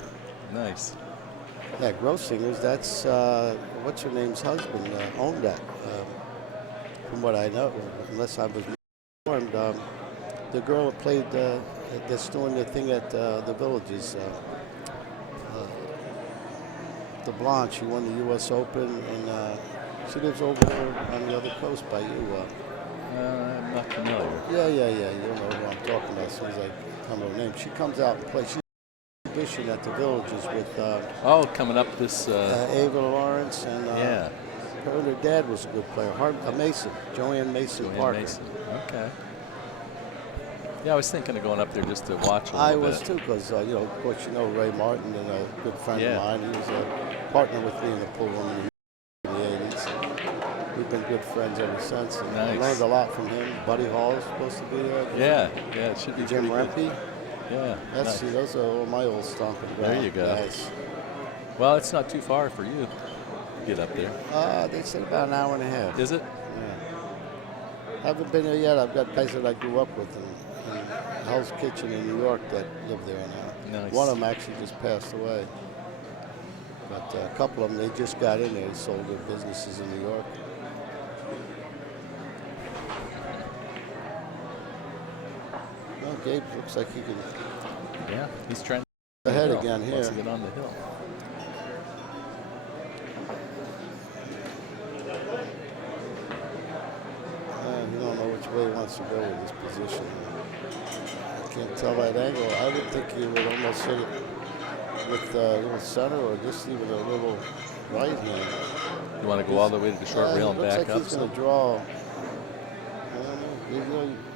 Nice. Yeah, Grossinger's, that's, what's her name's husband owned that, from what I know, unless I was informed. The girl that played, that's doing the thing at the Villages, the blonde, she won the U.S. Open, and she lives over there on the other coast by you. I'm not familiar. Yeah, you'll know who I'm talking about as soon as I come to her name. She comes out and plays. She's exhibition at the Villages with coming up this Ava Lawrence, and yeah. Her and her dad was a good player. Mason, Joanne Mason Parker. Mason. Okay. Yeah, I was thinking of going up there just to watch a little I bit. was too, because of course Ray Martin, and a good friend of mine. He was a partner with me in the pool room in the 80s. We've been good friends ever since. And I learned a lot from him. Buddy Hall is supposed to be there. Yeah, it should be Jim Rempe. Yeah. See, those are all my old stomping ground There you go. guys. Well, it's not too far for you to get up there. They said about an hour and a half. Is it? Yeah. Haven't been there yet. I've got guys that I grew up with in Hell's Kitchen in New York that live there now. Nice. One of them actually just passed away. But a couple of them, they just got in there. They sold their businesses in New York. Well, Gabe looks like he can. Yeah, he's trying to ahead again here. Wants to get on the hill. You don't know which way he wants to go with this position. I can't tell that angle. I would think he would almost hit it with a little center or just even a little right hand. You want to go all the way to the short rail and back up? Looks like he's going to draw.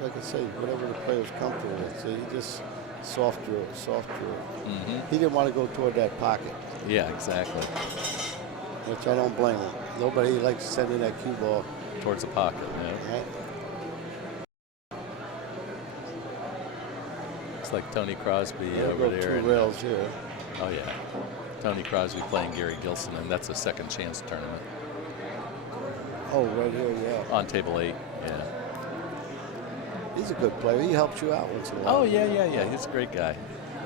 Like I say, whatever the player's comfortable with. So he just soft draw. Mm-hmm. He didn't want to go toward that pocket. Yeah, exactly. Which I don't blame him. Nobody likes sending that cue ball towards the pocket. Yeah. Right? Looks like Tony Crosby over there. Two rails here. Oh yeah, Tony Crosby playing Gary Gilson, and that's a second chance tournament. Oh, right here, yeah. On table 8, yeah. He's a good player. He helps you out once in a while. Oh yeah. He's a great guy.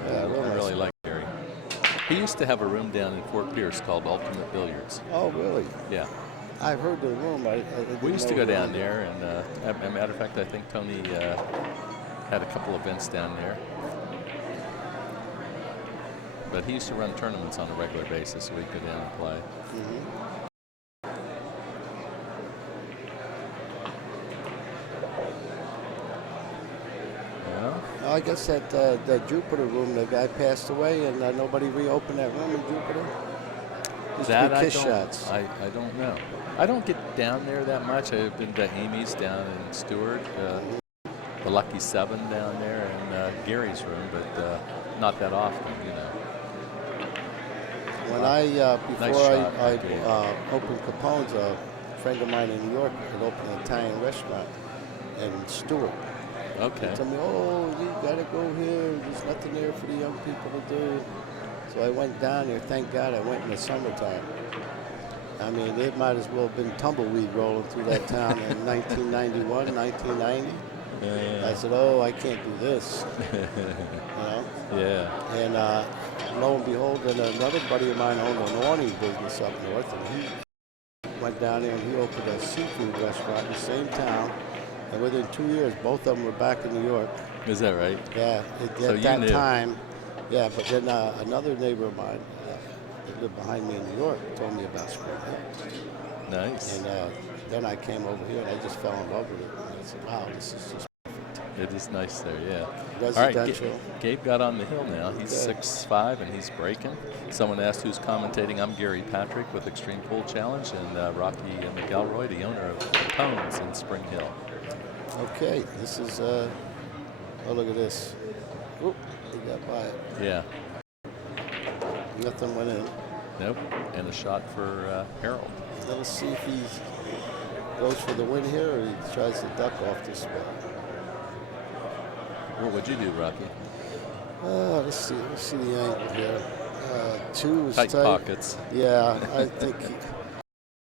Yeah, I really like Gary. He used to have a room down in Fort Pierce called Ultimate Billiards. Oh, really? Yeah. I've heard the room. We used to go down there, and as a matter of fact, I think Tony had a couple events down there. But he used to run tournaments on a regular basis, so we'd go down and play. Mm-hmm. I guess that the Jupiter room, the guy passed away, and nobody reopened that room in Jupiter. Shots. I don't know. I don't get down there that much. I've been to Amy's down in Stewart, the Lucky 7 down there, and Gary's room, but not that often, When before I opened Capone's, a friend of mine in New York had opened an Italian restaurant in Stewart. Okay. He told me, you got to go here. There's nothing there for the young people to do. So I went down there. Thank God I went in the summertime. I mean, it might as well have been tumbleweed rolling through that town in 1991, 1990. Yeah. I said, I can't do this. Yeah. And lo and behold, and another buddy of mine owned an awning business up north, and he went down there and he opened a seafood restaurant in the same town. And within 2 years, both of them were back in New York. Is that right? Yeah. At that time, yeah. But then another neighbor of mine that lived behind me in New York told me about Spring Hill. Nice. And then I came over here and I just fell in love with it. And I said, wow, this is just perfect. It is nice there, yeah. Residential. All right, Gabe got on the hill now. He's 6'5", and he's breaking. Someone asked who's commentating. I'm Gary Patrick with Xtreme Pool Challenge, and Rocky McElroy, the owner of Capone's in Spring Hill. Okay, this is, look at this. Oop, he got by it. Yeah. Nothing went in. Nope. And a shot for Harold. Let's see if he goes for the win here or he tries to duck off this spot. What would you do, Rocky? Let's see the angle here. 2 is Tight tight. pockets. Yeah, I think he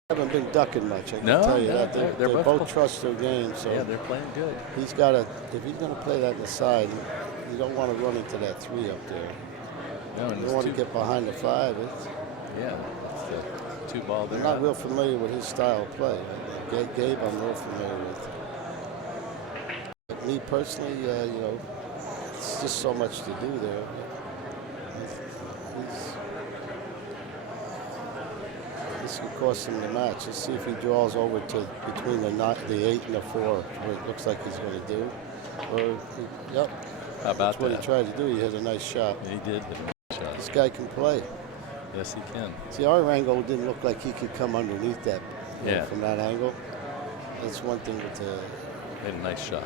haven't been ducking much. I can No, tell you no, that. they're They both both trust their game. So Yeah, they're playing good. he's got to. If he's going to play that in the side, you don't want to run into that 3 up there. No, and You it's want to two- get behind the 5. Yeah, it's the 2 ball there. I'm not real familiar with his style of play. Gabe, I'm real familiar with. But me personally, you know, it's just so much to do there. This could cost him the match. Let's see if he draws over to between the 8 and the 4, what it looks like he's going to do. Or, yep. How about That's what that? he tried to do. He hit a nice shot. He did hit a nice shot. This guy can play. Yes, he can. See, our angle didn't look like he could come underneath that. You know, Yeah. from that angle. That's one thing with the. Hit a nice shot.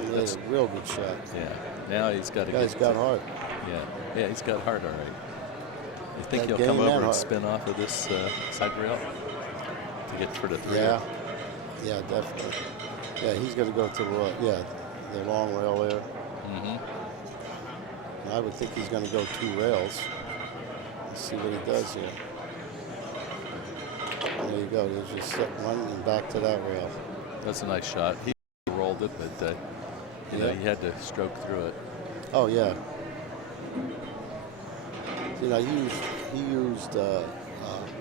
He hit a real good shot. Yeah. Now he's got to Guy's got heart. Yeah. Yeah, he's got heart, all right. You think Got he'll come game over and and heart. spin off of this side rail to get for the 3? Yeah. Yeah, definitely. Yeah, he's going to go to the long rail there. Mm-hmm. I would think he's going to go 2 rails. Let's see what he does here. There you go. There's just one and back to that rail. That's a nice shot. He rolled it, but you know, Yeah. he had to stroke through it. Oh yeah. You know, he used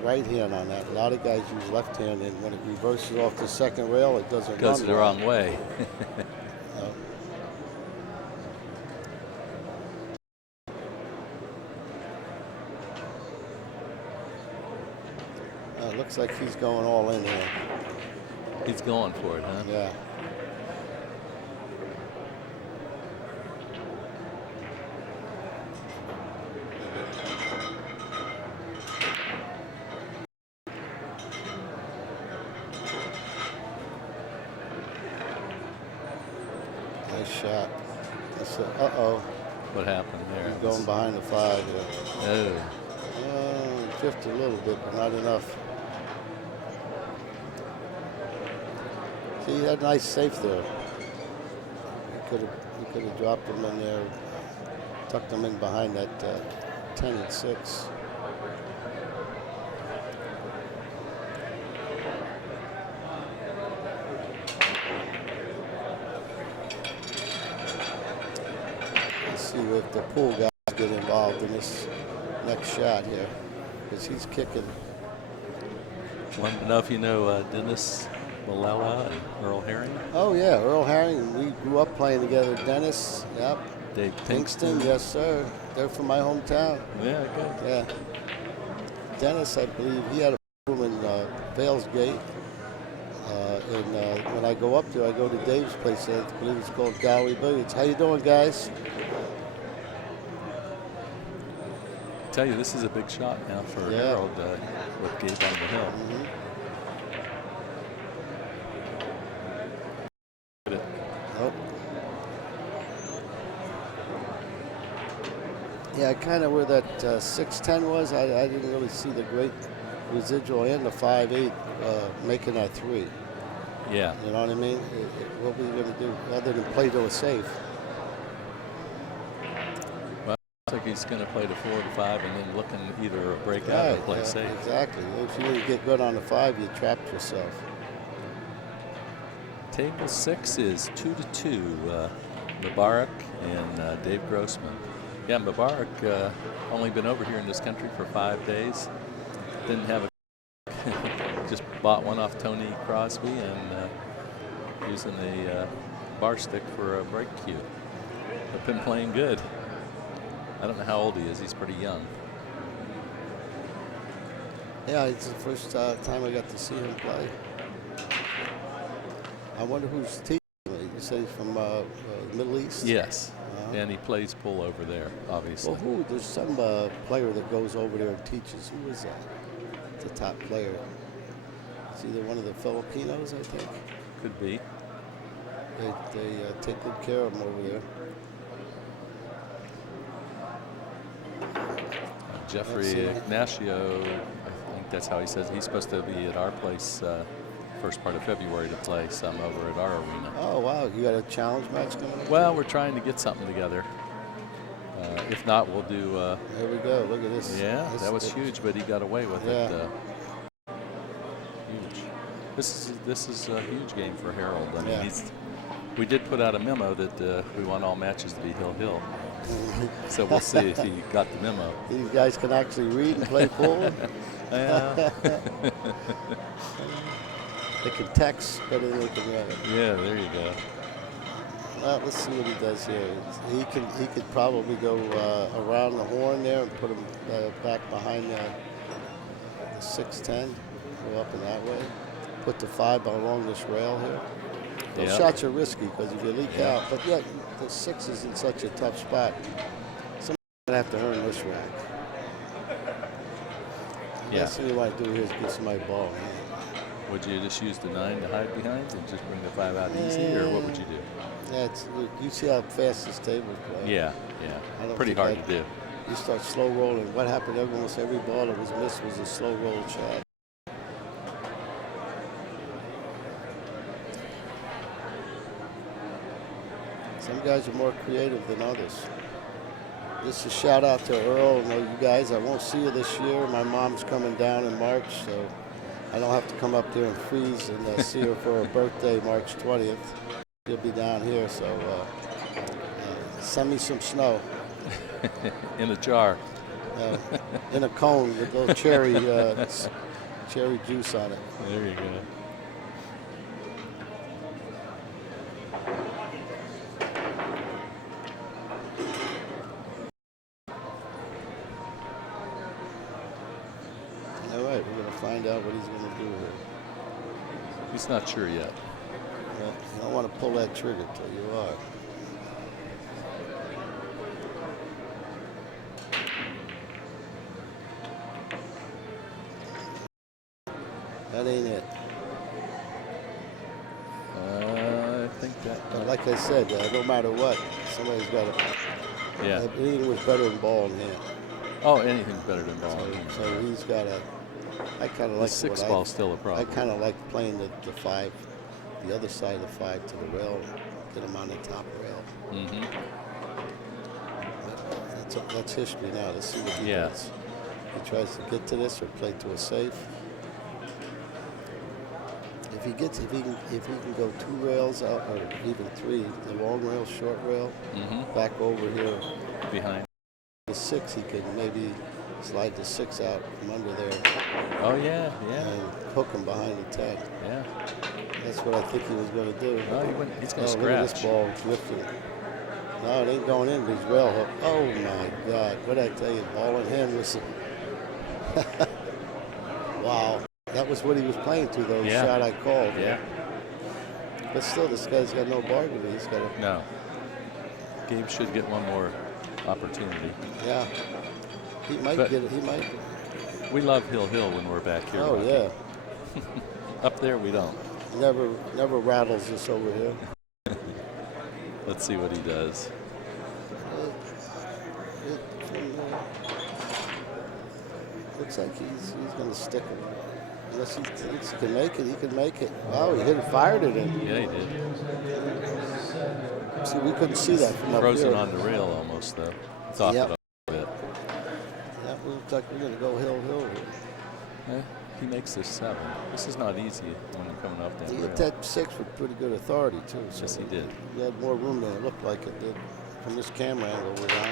right hand on that. A lot of guys use left hand, and when it reverses off the second rail, it doesn't Goes run the well. wrong way. Looks like he's going all in here. He's going for it, huh? Yeah. Nice shot. Uh-oh. What happened there? He's going behind the 5 here. Oh. Drifted a little bit, but not enough. See, he had a nice safe there. He could have dropped him in there, tucked him in behind that 10 and 6. Let's see if the pool guys get involved in this next shot here, because he's kicking. Want to know if you know Dennis Malala and Earl Herring? Oh yeah, Earl Herring. We grew up playing together. Dennis, yep. Dave Pinkston, yes sir. They're from my hometown. Yeah, good. Yeah. Dennis, I believe, he had a room in Vales Gate. And when I go up there, I go to Dave's place. I believe it's called Gallery Billiards. How you doing, guys? I tell you, this is a big shot now for Yeah. Harold with Gabe on the hill. Hit it. Nope. Yeah, kind of where that 610 was, I didn't really see the great residual and the 5.8 making that 3. Yeah. You know what I mean? What were you going to do other than play to a safe? Well, I think he's going to play the 4 to 5 and then looking either a breakout or play safe. Exactly. If you didn't get good on the 5, you trapped yourself. Table 6 is 2-2. Mubarak and Dave Grossman. Yeah, Mubarak only been over here in this country for 5 days. Didn't have a just bought one off Tony Crosby and using a bar stick for a break cue. But been playing good. I don't know how old he is. He's pretty young. Yeah, it's the first time I got to see him play. I wonder who's teaching him. You say he's from the Middle East? Yes. And he plays pool over there, obviously. Well, there's some player that goes over there and teaches. Who is that? The top player. It's either one of the Filipinos, I think. Could be. They take good care of him over there. Jeffrey Ignacio, I think that's how he says. He's supposed to be at our place first part of February to play some over at our arena. Oh, wow. You got a challenge match coming up? Well, we're trying to get something together. If not, we'll do. There we go. Look at this. Yeah, that was huge, but he got away with it. Huge. This is a huge game for Harold. I mean, we did put out a memo that we want all matches to be hill. So we'll see if he got the memo. These guys can actually read and play pool. Yeah. They can text better than they can write. Yeah, there you go. Well, let's see what he does here. He could probably go around the horn there and put him back behind the 610. Go up in that way. Put the 5 along this rail here. Those shots are risky because if you leak out, but yet the 6 is in such a tough spot. Somebody's gonna have to earn this rack. The last thing you want to do here is get somebody ball. Would you just use the 9 to hide behind and just bring the 5 out easy, or what would you do? You see how fast this table plays. Yeah. Pretty hard to do. You start slow rolling. What happened? Almost every ball that was missed was a slow roll shot. Some guys are more creative than others. Just a shout out to Earl and you guys. I won't see you this year. My mom's coming down in March, so I don't have to come up there and freeze and see her for her birthday, March 20th. She'll be down here, so send me some snow. In a jar. In a cone with a little cherry juice on it. There you go. All right, we're going to find out what he's going to do here. He's not sure yet. You don't want to pull that trigger till you are. That ain't it. I think that. But like I said, no matter what, somebody's got to. Yeah. Anything was better than ball in hand. Oh, anything's better than ball. So he's got a. I kind of like the 6 ball's still a problem. I kind of like playing the 5, the other side of the 5 to the rail, get him on the top rail. Mm-hmm. That's history now. Let's see what he does. He tries to get to this or play to a safe. If he can go 2 rails out or even 3, the long rail, short rail, back over here behind the 6, he can maybe slide the 6 out from under there. Oh yeah. And hook him behind the 10. Yeah. That's what I think he was going to do. No, he's going to scratch. Look at this ball drifting. No, it ain't going in. He's rail hook. Oh my God! What I tell you, ball in hand was. Wow. That was what he was playing to, though. The shot I called. Yeah. But still, this guy's got no bargain. He's got a. No. Gabe should get one more opportunity. Yeah. He might get it. He might. We love Hill when we're back here. Oh, yeah. Up there, we don't. Never rattles us over here. Let's see what he does. Looks like he's going to stick it. Unless he thinks he can make it, he can make it. Wow, he hit and fired it in. Yeah, he did. See, we couldn't see that from up here. Frozen on the rail almost, though. It's off it a bit. Yeah, it looks like we're going to go hill here. Yeah, he makes this 7. This is not easy when you're coming up that He rail. hit that 6 with pretty good authority, too. So yes, he did. He had more room than it looked like it did from this camera angle we're on.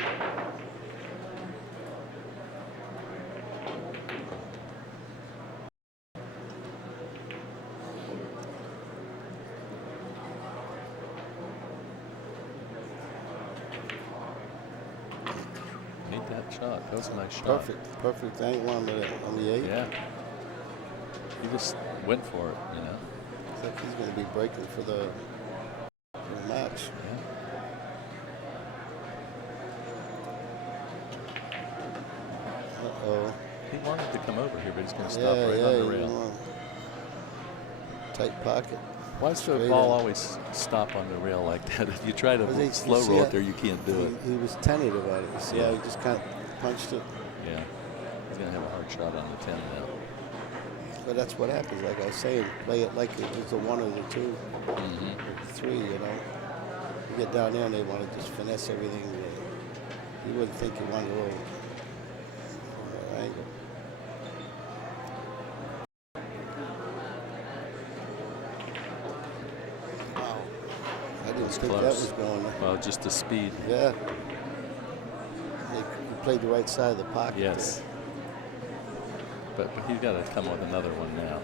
Shot. That was a nice shot. Perfect angle on the 8. Yeah. He just went for it, you know. Looks like he's going to be breaking for the match. Yeah. Uh-oh. He wanted to come over here, but he's going to stop right on the rail. Tight pocket. Why does the ball always stop on the rail like that? If you try to slow roll it there, you can't do it. He was tentative about it. You see how he just kind of punched it? Yeah. He's going to have a hard shot on the 10 now. But that's what happens. Like I was saying, play it like it was the 1 or the 2, or the 3. You know, you get down there and they want to just finesse everything. You wouldn't think you want a little angle. Wow, I didn't think that was going there. Well, just the speed. Yeah. He played the right side of the pocket. Yes. But he's got to come with another one now.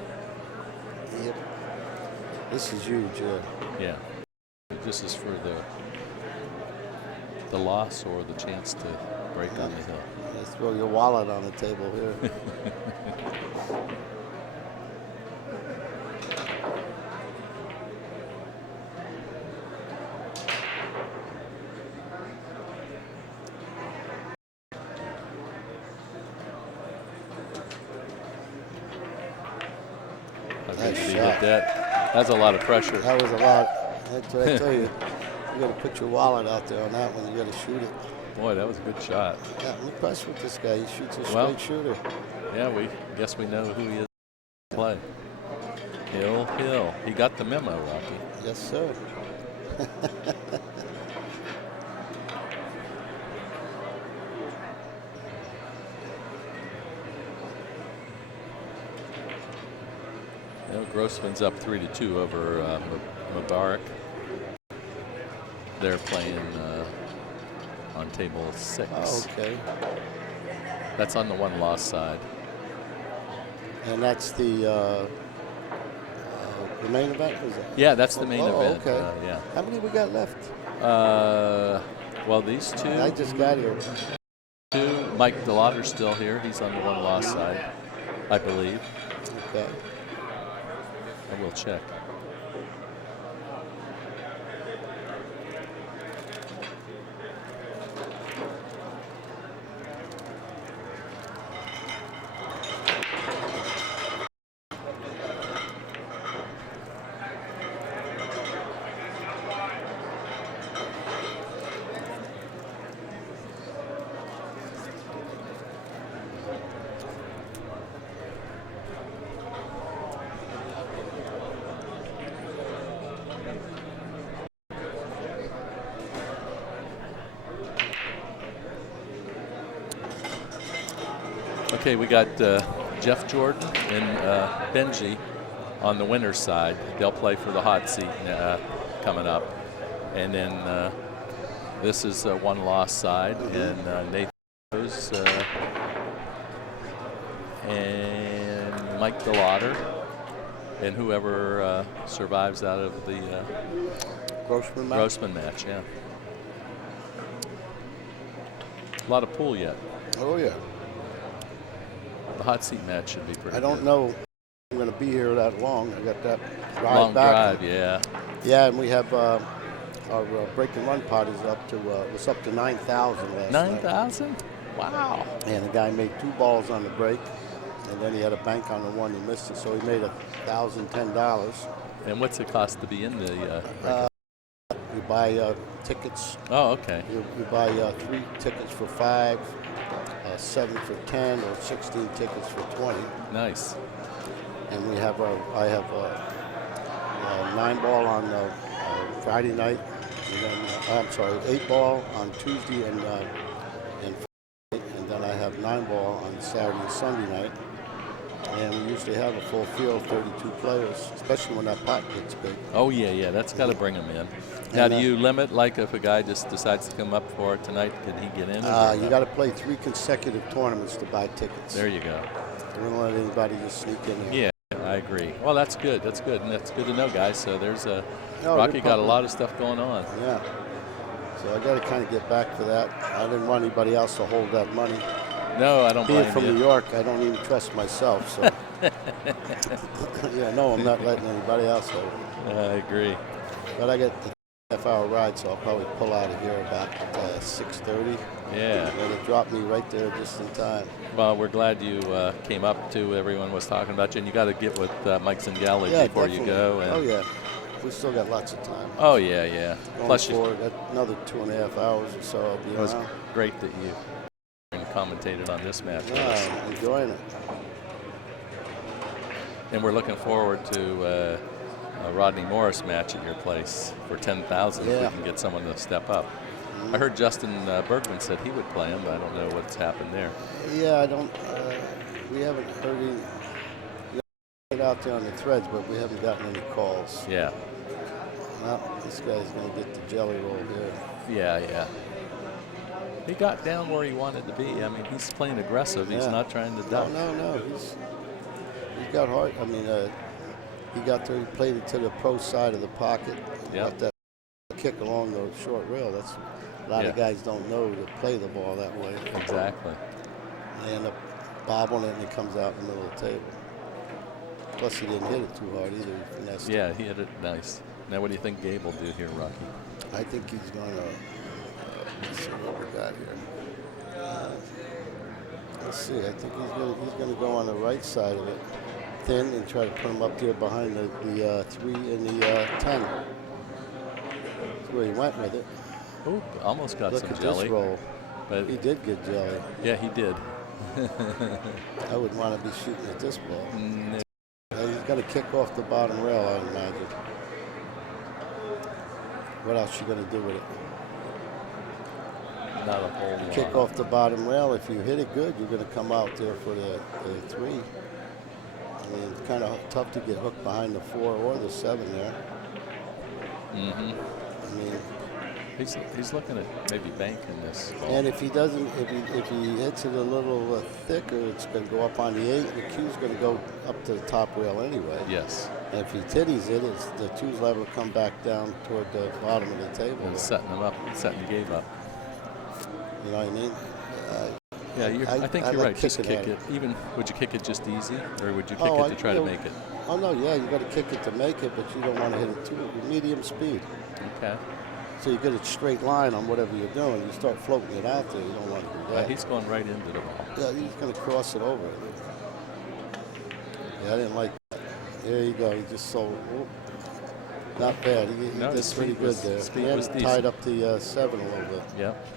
Yep. This is huge, yeah. Yeah. This is for the loss or the chance to break on the hill. You throw your wallet on the table here. Nice shot. That's a lot of pressure. That was a lot. That's what I tell you. You got to put your wallet out there on that one. You got to shoot it. Boy, that was a good shot. Yeah, I'm impressed with this guy. He shoots a straight shooter. Yeah, we guess we know who he is. Play. Hill. He got the memo, Rocky. Yes, sir. Grossman's up 3-2 over Mubarak. They're playing on table 6. Oh, okay. That's on the 1-loss side. And that's the main event, is it? Yeah, that's the main event. Okay. Yeah. How many we got left? Well, these two. I just got here. Mike DeLauder's still here. He's on the 1-loss side, I believe. Okay. I will check. Okay, we got Jeff Jordan and Benji on the winner's side. They'll play for the hot seat coming up. And then this is a 1-loss side, and Nathan goes, and Mike DeLauder, and whoever survives out of the Grossman match, yeah. A lot of pool yet. Oh, yeah. The hot seat match should be pretty I don't good. know I'm going to be here that long. I got that ride Long back. drive, yeah. Yeah, and we have our break and run pot is up to was up to 9,000 last night. 9,000? Wow. And the guy made 2 balls on the break, and then he had a bank on the one. He missed it, so he made $1,010. And what's it cost to be in the break? You buy tickets. Oh, okay. You buy 3 tickets for $5, 7 for 10, or 16 tickets for 20. Nice. And we have I have 9 ball on Friday night, and then I'm sorry, 8 ball on Tuesday and Friday, and then I have 9 ball on Saturday and Sunday night. And we usually have a full field, 32 players, especially when that pot gets big. Oh, yeah, that's got to bring them in. Now, do you limit, like if a guy just decides to come up for it tonight, can he get in? You got to play 3 consecutive tournaments to buy tickets. There you go. You don't let anybody just sneak in there. Yeah, I agree. Well, that's good. That's good. And that's good to know, guys. So there's No, Rocky good got a puppy. lot of stuff going on. Yeah. So I got to kind of get back to that. I didn't want anybody else to hold that money. No, I don't blame Being from you. New York, I don't even trust myself. So yeah, no, I'm not letting anybody else hold it. I agree. But I got the half-hour ride, so I'll probably pull out of here about 6:30. Yeah. It'll drop me right there just in time. Well, we're glad you came up to. Everyone was talking about you, and you got to get with Mike Zingales Yeah, before definitely. you go. And Oh yeah, we still got lots of time. Oh, yeah. Going Plus, forward, another 2.5 hours or so I'll be it was around. great that you commentated on this match with Yeah, us. I'm enjoying it. And we're looking forward to a Rodney Morris match at your place for 10,000 if Yeah. we can get someone to step up. I heard Justin Bergman said he would play him, but I don't know what's happened there. Yeah, I don't. We haven't heard any. Get out there on the threads, but we haven't gotten any calls. Yeah. Well, this guy's going to get the jelly roll here. Yeah, yeah. He got down where he wanted to be. I mean, he's playing aggressive. He's not trying to duck. No. He's got heart. I mean, he got there. He played it to the pro side of the pocket. Got that kick along the short rail. That's a lot of guys don't know to play the ball that way. Exactly. They end up bobbling it, and it comes out in the middle of the table. Plus, he didn't hit it too hard either. He finessed it. Yeah, he hit it nice. Now, what do you think Gabe will do here, Rocky? I think he's going to. Let's see what we got here. Let's see. I think he's going to go on the right side of it, thin, and try to put him up there behind the 3 and the 10. That's where he went with it. Oh, almost got Look some at jelly. this roll. But He did get jelly. yeah, he did. I would want to be shooting at this ball. No. He's going to kick off the bottom rail, I imagine. What else you going to do with it? Not a whole lot. Kick off the bottom rail. If you hit it good, you're going to come out there for the 3. I mean, it's kind of tough to get hooked behind the 4 or the 7 there. Mm-hmm. I mean, he's looking at maybe banking this ball. and if he doesn't, if he hits it a little thicker, it's going to go up on the 8. The Q's going to go up to the top rail anyway. Yes. And if he titties it, the 2's level come back down toward the bottom of the table. And setting him up, setting Gabe up. You know what I mean? Yeah, I think you're like right. Just kicking kick at it. Even would you kick it just easy, or would you kick Oh, it to try to you know, make it? Oh no, yeah, you got to kick it to make it, but you don't want to hit it too medium speed. Okay. So you get a straight line on whatever you're doing. You start floating it out there. You don't want to do that. He's going right into the ball. Yeah, he's going to cross it over. Yeah, I didn't like that. There you go. He just sold. Not bad. He No, did pretty good there. speed He was tied decent. up the 7 a little bit. Yep.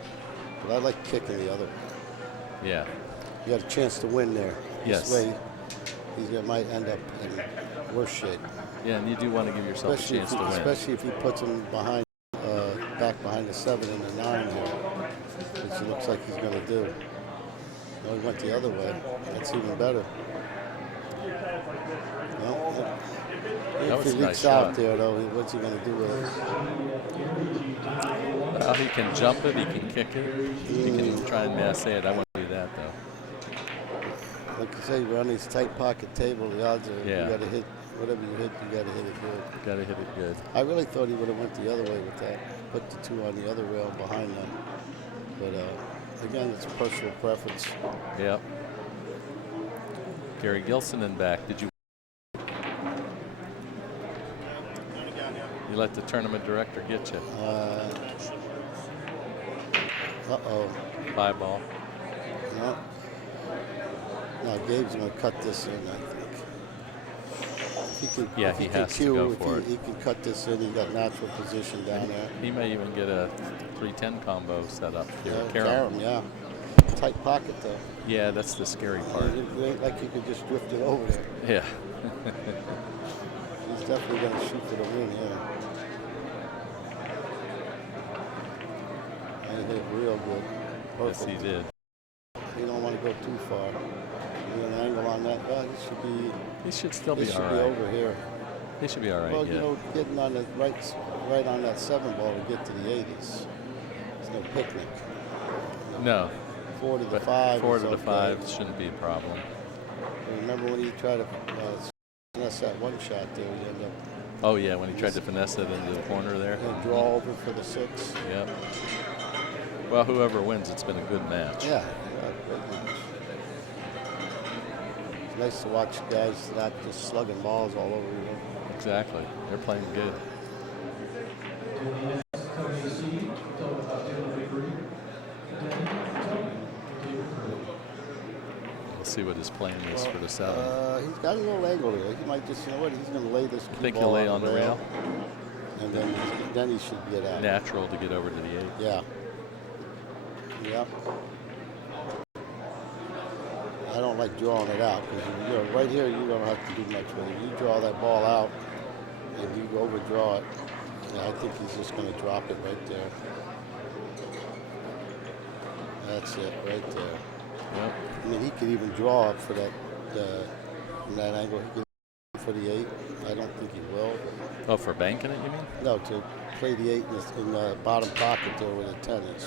But I like kicking the other way. Yeah. You got a chance to win there. Yes. This way, might end up in worse shape. Yeah, and you do want to give yourself a chance to win. Especially if he puts him behind, back behind the 7 and the 9 here, which it looks like he's going to do. No, he went the other way. That's even better. Well, That if was he a nice leaks shot. out there, though, what's he going to do with it? Well, he can jump it, he can kick it, he can try and mass it. I wouldn't do that, though. Like you say, we're on this tight pocket table. The odds are Yeah. you got to hit whatever you hit. You got to hit it good. Got to hit it good. I really thought he would have went the other way with that. Put the 2 on the other rail behind them. But again, it's personal preference. Yep. Gary Gilson in back. Did you? You let the tournament director get you. Uh-oh. 5 ball. No. No, Gabe's going to cut this in, I think. He can, Yeah, if he can has to cue, go if for it. He can cut this in. He's got natural position down there. He may even get a 310 combo set up here. Carom, yeah. Tight pocket, though. Yeah, that's the scary part. It ain't like you could just drift it over there. Yeah. He's definitely going to shoot for the win, yeah. And he hit it real good. Yes, Perfect. he did. You don't want to go too far. You get an angle on that. Well, he should be. He should still He be should all be right. over here. He should be all right. Well, Yeah. you know, getting on the right on that 7 ball to get to the 80s. It's no picnic. No. 4 to the But 5. 4 is to the okay. 5 shouldn't be a problem. Remember when he tried to finesse that one shot there? He ended up Oh yeah, when he tried to finesse it into the corner there. draw over for the 6. Yep. Well, whoever wins, it's been a good match. Yeah, good match. It's nice to watch guys not just slugging balls all over you. Exactly. They're playing good. We'll see what his plan is for the 7. He's got a little angle here. He might just, you know what, he's going to lay this cue Think ball he'll lay on the rail? And then he should get out. Natural to get over to the 8. Yeah. Yep. I don't like drawing it out because right here you don't have to do much with it. You draw that ball out and you overdraw it. Yeah, I think he's just going to drop it right there. That's it right there. Yep. I mean, he could even draw up for that from that angle. He could for the 8. I don't think he will. Oh, for banking it, you mean? No, to play the 8 in the bottom pocket there with a 10 inch.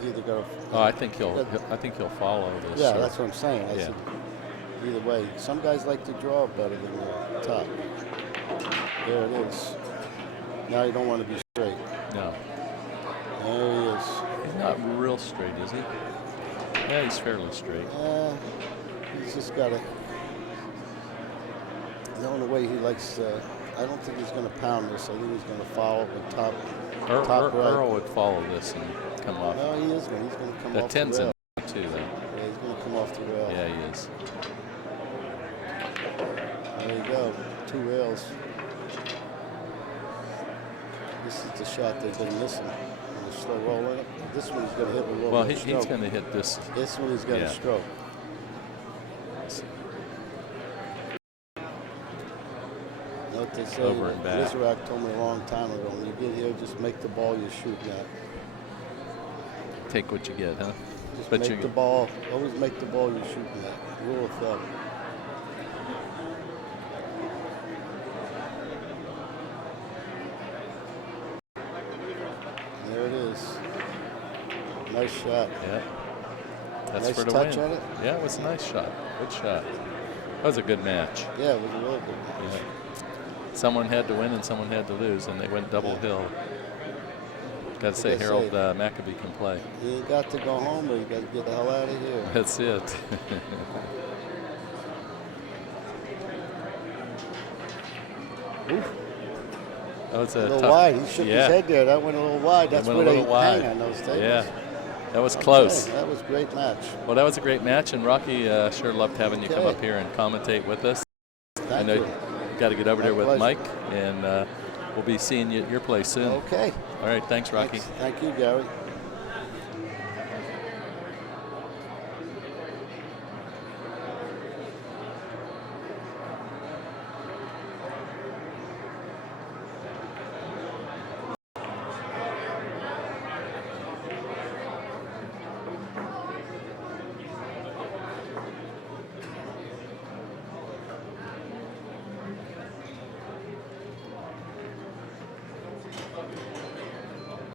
He's either going to. Oh, I think he'll follow this. Yeah, that's what I'm saying. I Yeah. said, either way, some guys like to draw better than the top. There it is. Now you don't want to be straight. No. There he is. He's not real straight, is he? Yeah, he's fairly straight. He's just got to. The only way he likes. I don't think he's going to pound this. I think he's going to follow the top. Top right. Earl would follow this and come off. No, he is going. He's going to come off the rail. The 10's in too, then. Yeah, he's going to come off the rail. Yeah, he is. There you go. 2 rails. This is the shot they've been missing. On the slow rolling. This one he's going to hit with a little Well, bit of stroke. he's going to hit this. This one he's got a stroke. You know what they say? Over and back. Lizarac told me a long time ago, when you get here, just make the ball you shoot at. Take what you get, huh? Just But make the ball. Always make the ball you're shooting at. Rule of thumb. There it is. Nice shot. Yeah. That's Nice for the touch win. on it. Yeah, it was a nice shot. Good shot. That was a good match. Yeah, it was a real good match. Yeah. Someone had to win and someone had to lose, and they went double hill. Got to say, Like I Harold say, Macabee can play. You ain't got to go home, but you got to get the hell out of here. That's it. Oof. That was A a little tough, wide. He shook yeah. his head there. That went a little wide. That's went where a they little wide. hang on those tables. Yeah, that was Okay, close. that was a great match. Well, that was a great match, and Rocky sure loved having you come Okay. up here and commentate with us. I Thank know you. you got to get over My there with pleasure. Mike, and we'll be seeing you at your place soon. Okay. All right, thanks, Rocky. Thanks. Thank you, Gary.